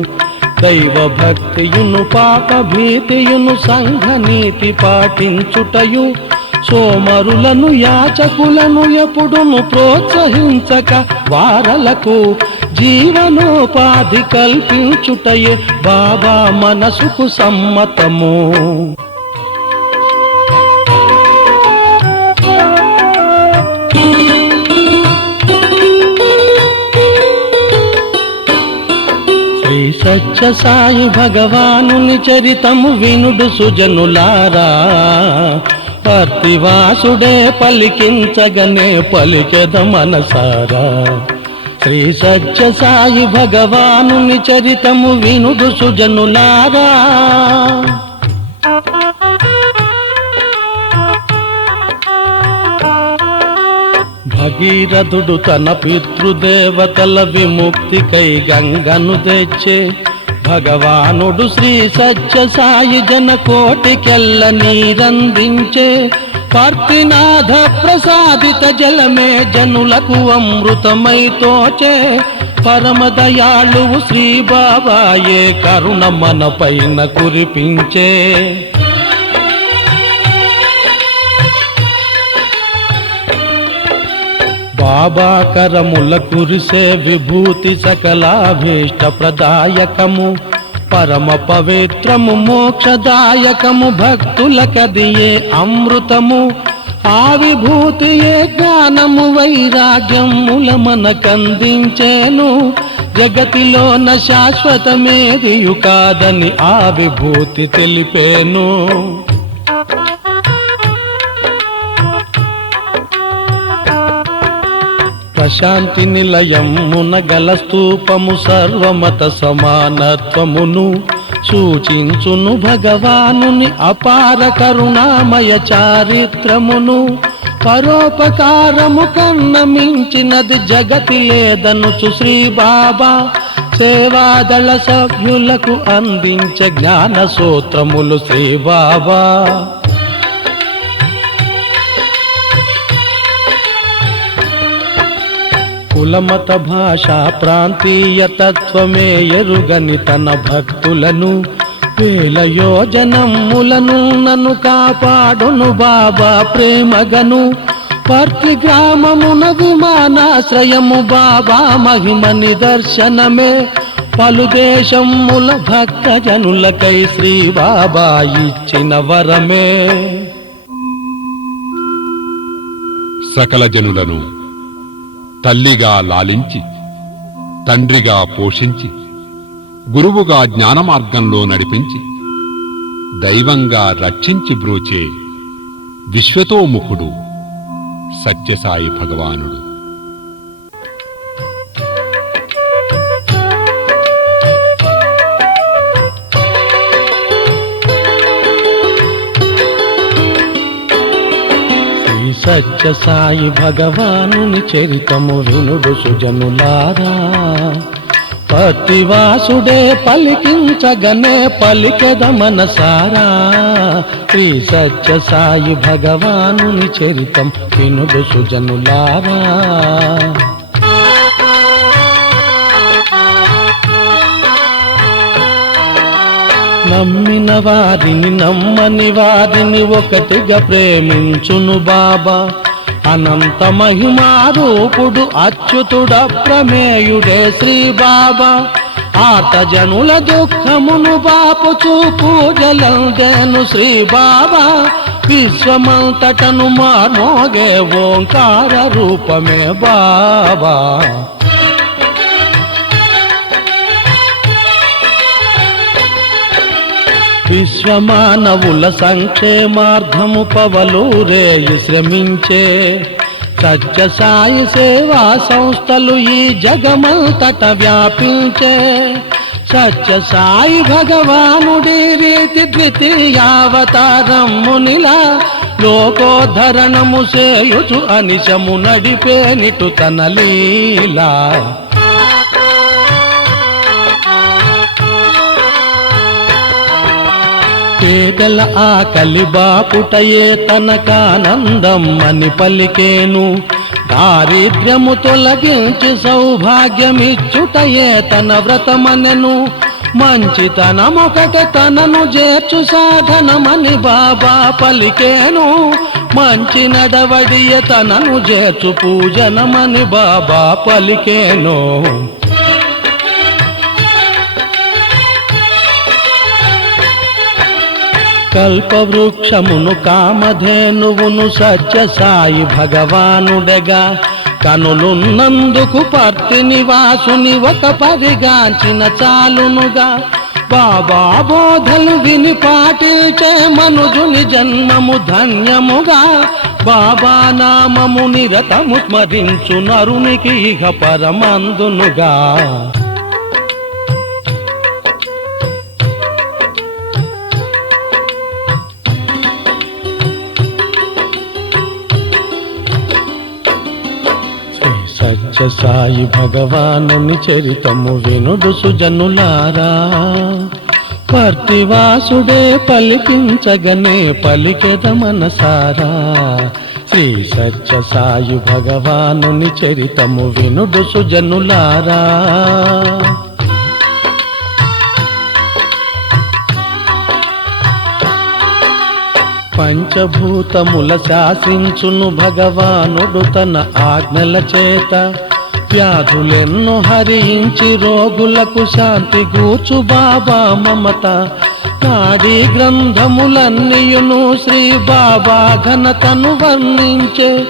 దైవ భక్తియును పాప భీతియును సంఘనీతి పాటించుటయు. సోమరులను యాచకులను ఎప్పుడును ప్రోత్సహించక వారలకు జీవనోపాధి కల్పించుటయే బాబా మనసుకు సమ్మతము. సత్య సాయి భగవానుని చరితము వినుడు సుజనులారా. పర్తివాసుడే పలికించగనే పలికెద మనసారా. శ్రీ సత్య సాయి భగవానుని చరితము వినుడు సుజనులారా. భగీరథుడు తన పితృదేవతల విముక్తికై గంగను తెచ్చే, భగవానుడు శ్రీ సత్య సాయి జన కోటికెల్ల నీరందించే. పర్తినాథ ప్రసాదిత జలమే జనులకు అమృతమై తోచే. పరమదయాళువు శ్రీ బాబాయే కరుణ మన పైన కురిపించే. బాబా కరముల కురిసే విభూతి సకలాభీష్ట ప్రదాయకము. పరమ పవిత్రము మోక్షదాయకము భక్తులకదియే అమృతము. ఆ విభూతియే జ్ఞానము వైరాగ్యముల మనకందించేను. జగతిలోన శాశ్వతమేదియు కాదని ఆ విభూతి తెలిపేను. ప్రశాంతి నిలయమున గల స్తూపము సర్వమత సమానత్వమును సూచించును. భగవానుని అపార కరుణామయ చారిత్రమును. పరోపకారము కన్న మించినది జగతి లేదనుచు శ్రీ బాబా. సేవాదళ సభ్యులకు అందించే జ్ఞాన సూత్రములు శ్రీ బాబా. కులమత భాషా ప్రాంతీయ తత్వమే ఎరుగని తన భక్తులను. వేల యోజనములను నన్ను కాపాడును బాబా ప్రేమగను. పర్తి గ్రామమున విమానాశ్రయము బాబా మహిమ నిదర్శనమే. పలు దేశముల భక్త జనులకై శ్రీ బాబా ఇచ్చిన వరమే. సకల జనులను తల్లిగా లాలించి, తండ్రిగా పోషించి, గురువుగా జ్ఞాన మార్గంలో నడిపించి, దైవంగా రక్షించి బ్రోచే విశ్వతోముఖుడు సత్యసాయి భగవానుడు. సత్య సాయి భగవానుని చరితము వినుడు సుజనులారా. పతివాసుడే పలికించగనే పలికెద మనసారా. శ్రీ సత్య సాయి భగవానుని చరితం వినుడు సుజనులారా. నమ్మిన వారిని నమ్మని వారిని ఒకటిగా ప్రేమించును బాబా. అనంత మహిమారూపుడు అచ్యుతుడ ప్రమేయుడే శ్రీ బాబా. ఆత జనుల దుఃఖమును బాపుచూ పూజలందేను శ్రీ బాబా. విశ్వమంతటను మార్మోగే ఓంకార రూపమే బాబా. విశ్వమానవుల సంక్షేమార్థము పవలూరేయి శ్రమించే. సత్య సాయి సేవా సంస్థలు ఈ జగమంతట వ్యాపించే. సత్య సాయి భగవానుడి రీతి ద్వితీయావతారమునిలా లోకోద్ధరణము సేయుచు అనిశము నడిపేనిటు తన లీలా. పేదల ఆకలి బాపుటయే తనకానందం అని పలికేను. దారిద్ర్యము తొలగించి సౌభాగ్యమిచ్చుటయే తన వ్రతమనెను. మంచితనమొకట తనను చేర్చు సాధనమని బాబా పలికేను. మంచి నడవడియ తనను చేర్చు పూజనమని బాబా పలికేను. కల్పవృక్షమును కామధేనువును సత్య సాయి భగవానుడగా. కనులున్నందుకు పర్తి నివాసుని ఒక పరిగాంచిన చాలునుగా. బాబా బోధలు విని పాటించే మనుజుని జన్మము ధన్యముగా. బాబా నామము నిరతము స్మరించు నరునికి ఇహ పరమందునుగా. శ్రీ సత్య సాయి భగవానుని చరితము వినుడు సుజనులారా. పర్తివాసుడే పలికించగనే పలికెద మనసారా. శ్రీ సత్య సాయి భగవానుని చరితము వినుడు సుజనులారా. పంచభూతముల శాసించును భగవానుడు తన ఆజ్ఞల చేత. వ్యాధులెన్నో హరించి రోగులకు శాంతి గూర్చు బాబా మమత. నాడీ గ్రంథములన్నీయును శ్రీ బాబా ఘనతను వర్ణించే.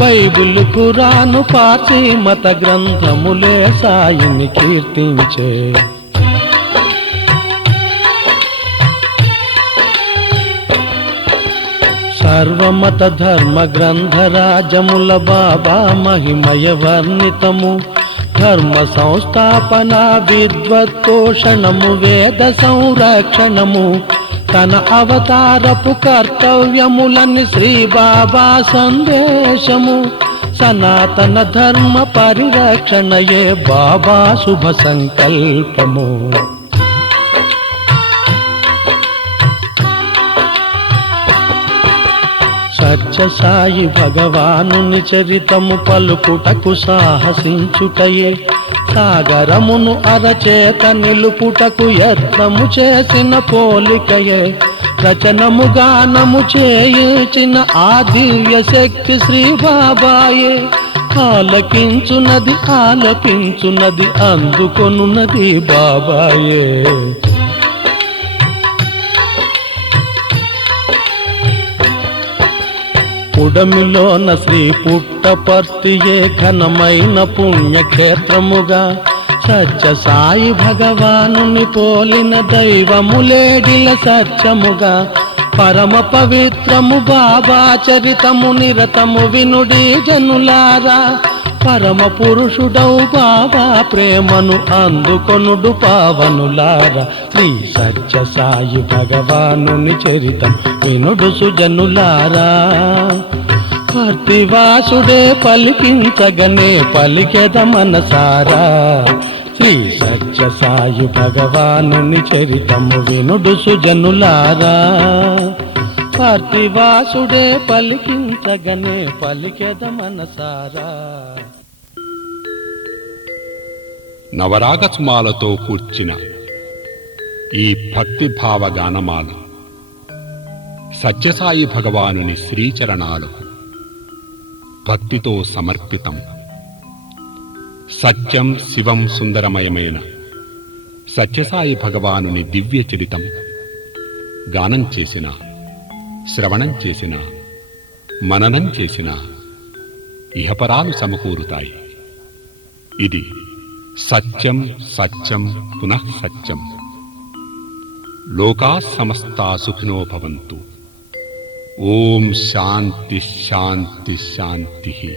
బైబిల్ ఖురాను పార్సీ మత గ్రంథములే సాయిని కీర్తించే. సర్వమత ధర్మ గ్రంథరాజముల బాబా మహిమయ వర్ణితము. ధర్మ సంస్థాపన విద్వత్తోషణము వేద సంరక్షణము. తన అవతారపు కర్తవ్యములని శ్రీ బాబా సందేశము. సనాతన ధర్మ పరిరక్షణయే బాబా శుభ సంకల్పము. సత్య సాయి భగవానుని చరితము పలుకుటకు సాహసించుటయే. సాగరమును అరచేత నిలుపుటకు యత్నము చేసిన పోలికయే. రచనము గానము చేయించిన ఆ దివ్య శక్తి శ్రీ బాబాయే. ఆలకించునది ఆలపించునది అందుకొనున్నది బాబాయే. పుడమిలోన శ్రీ పుట్టపర్తియే ఘనమైన పుణ్యక్షేత్రముగా. సత్య సాయి భగవానుని పోలిన దైవములేడిల సత్యముగా. పరమ పవిత్రము బాబా చరితము నిరతము వినుడి జనులారా. పరమ పురుషుడౌ బాబా ప్రేమను అందుకొనుడు పావనులారా. శ్రీ సత్య సాయి భగవానుని చరితం వినుడు సుజనులారా. పర్తివాసుడే పలికించగనే పలికెద మనసారా. శ్రీ సత్య సాయి భగవానుని చరితము వినుడు సుజనులారా. పర్తివాసుడే పలికించగనే పలికెద మనసారా. నవరాగస్మాలతో కూర్చిన ఈ భక్తిభావ గానమాల సత్యసాయి భగవానుని శ్రీచరణాలకు భక్తితో సమర్పితం. సత్యం శివం సుందరమయమైన సత్యసాయి భగవానుని దివ్య చరితం గానం చేసిన, శ్రవణం చేసిన, మననం చేసిన ఇహపరాలు సమకూరుతాయి. ఇది సత్యం సత్యం పునః సత్యం. లోకా సమస్తా సుఖినో భవంతు. ఓం శాంతి శాంతి శాంతి.